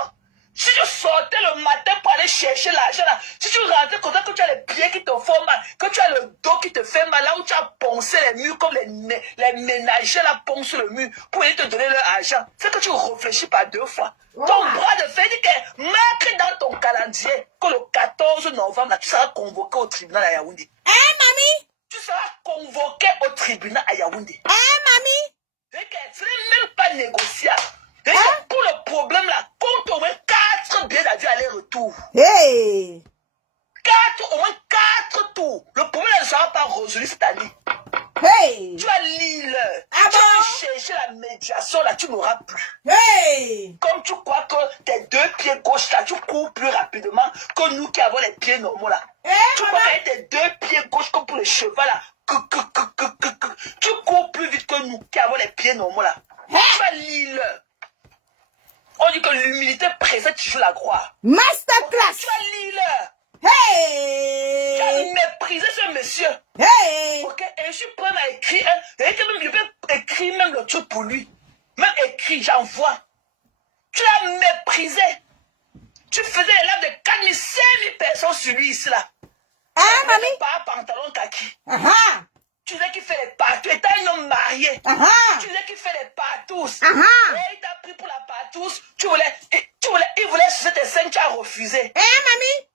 Si tu sortais le matin pour aller chercher l'argent là, si tu rentrais comme ça que tu as les pieds qui te font mal, que tu as le dos qui te fait mal, là où tu as poncé les murs comme les ménagers là poncent le mur pour aller te donner leur argent, c'est que tu réfléchis pas 2 fois. Ton bras de fer dit que marque dans ton calendrier que le 14 novembre là, tu seras convoqué au tribunal à Yaoundé. Hein, mamie? Tu seras convoqué au tribunal à Yaoundé. Hein, mamie? Ce n'est même pas négociable. Pour le problème là, compte au moins 4 billets d'avion aller-retour. Hey! Au moins 4 tours. Le problème ne sera pas résolu cette année. Hey! Tu vas lire. Ah tu bon? vas chercher la médiation là, tu n'auras plus. Hey! Comme tu crois que tes 2 pieds gauche là, tu cours plus rapidement que nous qui avons les pieds normaux là. Tu crois qu'avec tes 2 pieds gauche comme pour le cheval là, tu cours plus vite que nous qui avons les pieds normaux là. Tu vas lire. On dit que l'humilité précède toujours la gloire. Masterclass! Tu vas lire. Hey! Tu as méprisé ce monsieur. Hey! Ok, et je suis prêt à écrire. Et que même je peux écrire même le truc pour lui. Même écrit, j'envoie. Tu l'as méprisé. Tu faisais les lives de 4 000, 5 000 personnes sur lui ici là. Ah, mamie? Pas pantalon kaki. Ah! Tu disais qu'il fait les partous. Et t'as un homme marié. Tu disais qu'il fait les partous. Et il t'a pris pour la partous. Il voulait sucer tes seins, tu as refusé. Eh, mamie?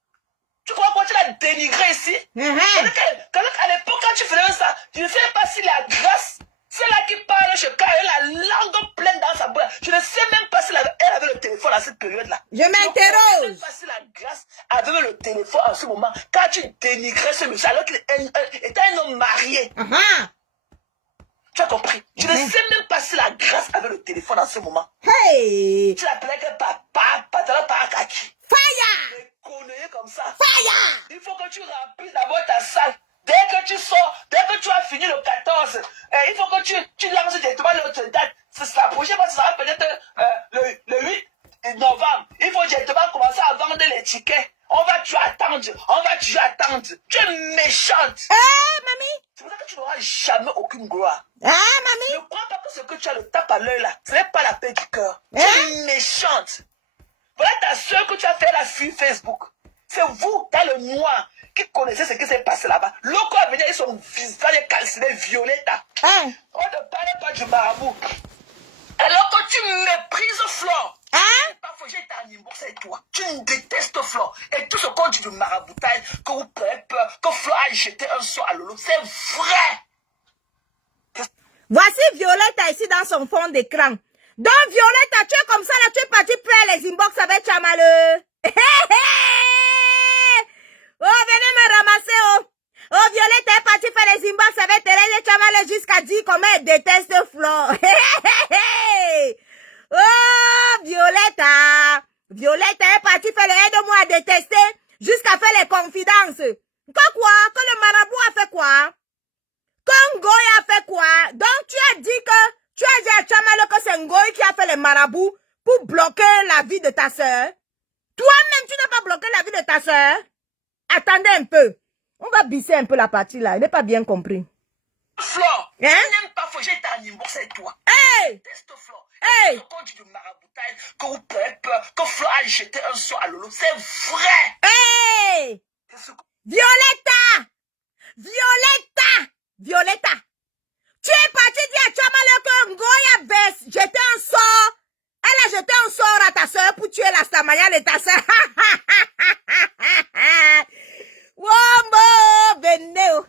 Tu crois quoi, tu l'as dénigré ici? À l'époque, quand tu faisais ça, je ne sais pas si la grâce, c'est là qui parle chez Kaya, la langue pleine dans sa bouche. Je ne sais même pas si elle avait le téléphone à cette période-là. Je m'interroge. Je ne sais pas si la grâce avait même le téléphone en ce moment. Quand tu dénigrais ce monsieur, alors qu'il était un homme marié. Tu as compris? Je ne sais même pas si la grâce avait le téléphone en ce moment. Hey! Tu l'appelais que papa, pantalon par kaki. Fire! Des conneries comme ça. Fire! tickets. On va toujours attendre. Tu es méchante. Mamie. C'est pour ça que tu n'auras jamais aucune gloire. Mamie. Ne crois pas que ce que tu as le tape à l'œil là, ce n'est pas la paix du cœur. Tu es méchante. Voilà ta soeur que tu as fait la fille Facebook. C'est vous, dans le noir, qui connaissez ce qui s'est passé là-bas. L'autre a venu avec son visage calciné, Violetta. On ne parlait pas du marabout. Alors que tu méprises Flore. Parfois j'ai ta nimbo, c'est toi. Tu détestes Flore. Et tout ce qu'on dit du maraboutage, que vous prenez peur, que Flore a jeté un sort à Lolo, c'est vrai. Voici Violetta ici dans son fond d'écran. Donc Violetta, tu es comme ça là, tu es parti faire les inbox avec Chamaleux. Oh, venez me ramasser, oh. Oh, Violetta est partie faire les inbox avec Thérèse Chamaleux jusqu'à dire comment elle déteste Flore. Oh, Violetta. Violetta est partie faire les aide-moi à détester jusqu'à faire les confidences. Que quoi? Que le marabout a fait quoi? Que Ngoy a fait quoi? Donc, tu as dit à Chamaleux que c'est Ngoy qui a fait les marabouts pour bloquer la vie de ta sœur. Toi-même, tu n'as pas bloqué la vie de ta sœur. Attendez un peu. On va bisser un peu la partie là. Il n'est pas bien compris. Flore, tu n'aimes pas Fogé ta nimbo, c'est toi. Hey! Teste Flore. Hey! Quand tu dis du maraboutage, que vous prenez peur, que Flore a jeté un sort à Lolo, c'est vrai. Hey! Violetta! Violetta! Violetta! Tu es parti dire à Chamaleux que Ngoya baisse, jeter un sort. Elle a jeté un sort à ta soeur pour tuer la Samaya de ta soeur. Wombo, Beneo.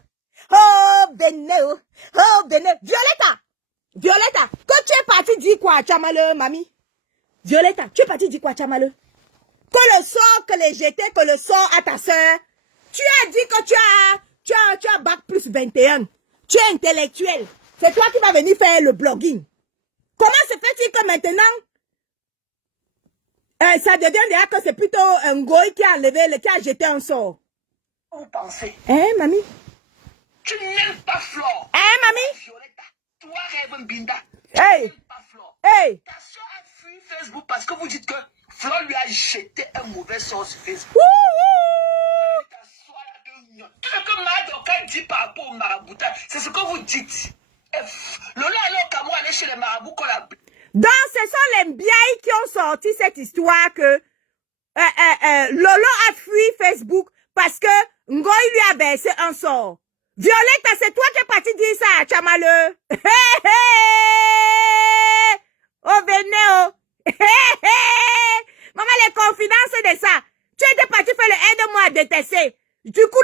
Oh, Beneo. Oh, Beneo. Violetta! Violetta, que tu es parti dire quoi à Chamaleux, mamie? Violetta, tu es parti dire quoi à Chamaleux? Que le sort que les jetés, que le sort à ta soeur. Tu as dit que tu as bac plus 21. Tu es intellectuel. C'est toi qui vas venir faire le blogging. Comment se fait-il que maintenant, ça devient déjà que c'est plutôt un goy qui a enlevé, qui a jeté un sort? Vous pensez? Mamie? Tu n'aimes pas Flore. Mamie? Violetta, toi, Rêve Binda. Hey! Tu n'aimes pas Flore. Hey! Ta soeur a fui Facebook parce que vous dites que Flore lui a jeté un mauvais sort sur Facebook. Tout ce que Madoka dit par rapport au maraboutage, c'est ce que vous dites. Lola alors Kamou allait chez les marabouts qu'on a... Donc, ce sont les Mbiaï qui ont sorti cette histoire que Lolo a fui Facebook parce que Ngoy lui a baissé un sort. Violetta, c'est toi qui es parti dire ça à Chamaleux. Oh, venez, oh. Maman, les confidences de ça. Tu étais parti faire le aide-moi à détester. Du coup,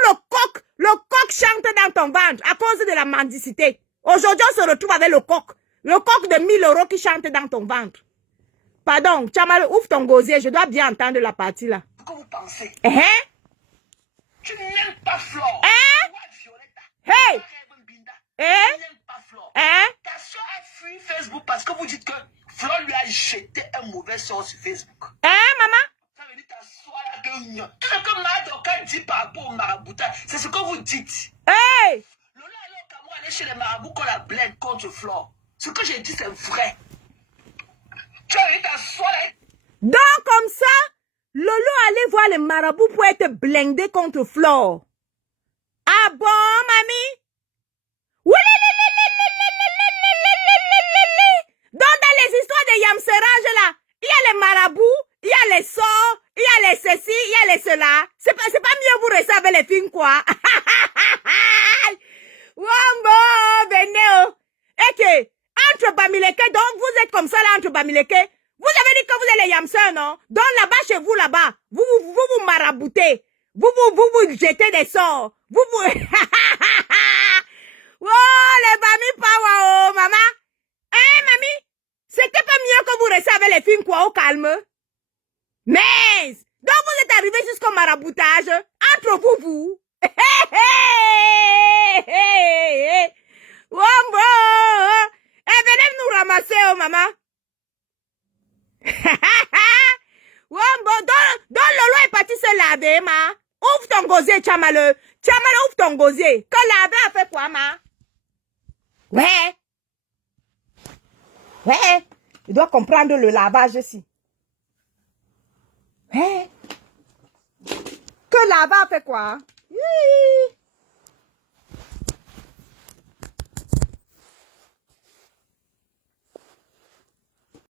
le coq chante dans ton ventre à cause de la mendicité. Aujourd'hui, on se retrouve avec le coq. Le coq de 1000 € qui chante dans ton ventre. Pardon, Chamaleux, ouvre ton gosier. Je dois bien entendre la partie là. Ce que vous pensez? Tu n'aimes pas Flore. Hey! Tu n'aimes pas Flore. Ta soeur a fui Facebook parce que vous dites que Flore lui a jeté un mauvais sort sur Facebook. Maman? Ça veut dire ta soeur là de... Tout ce que Madoka dit par rapport au maraboutage, c'est ce que vous dites. Hey! Lola alors Kamou allait chez les marabouts qu'on la blinde contre Flore. Ce que j'ai dit, c'est vrai. Tu as eu ta soeur là. Donc, comme ça, Lolo allait voir les marabouts pour être blindé contre Flore. Ah bon, mamie? Donc, dans les histoires de Yamserage, là, il y a les marabouts, il y a les sorts, il y a les ceci, il y a les cela. C'est pas mieux vous rester avec les films, quoi. Wombo, venez, oh. Et que, entre Bamileke, donc vous êtes comme ça, là, entre Bamileke. Vous avez dit que vous êtes les Yamsers, non? Donc, là-bas, chez vous, là-bas, vous maraboutez. Vous jetez des sorts. Oh, les Bami Power, oh, maman. Mamie? C'était pas mieux que vous restez avec les films, quoi, au calme. Mais, donc vous êtes arrivé jusqu'au maraboutage. Entre vous. Wombo. Venez nous ramasser, oh, maman. Wombo. Donc Lolo est parti se laver, ma. Ouvre ton gosier, Chamaleux. Chamaleux, ouvre ton gosier. Que laver a fait quoi, ma? Ouais. Il doit comprendre le lavage aussi. Ouais. Que là-bas fait quoi? Hi.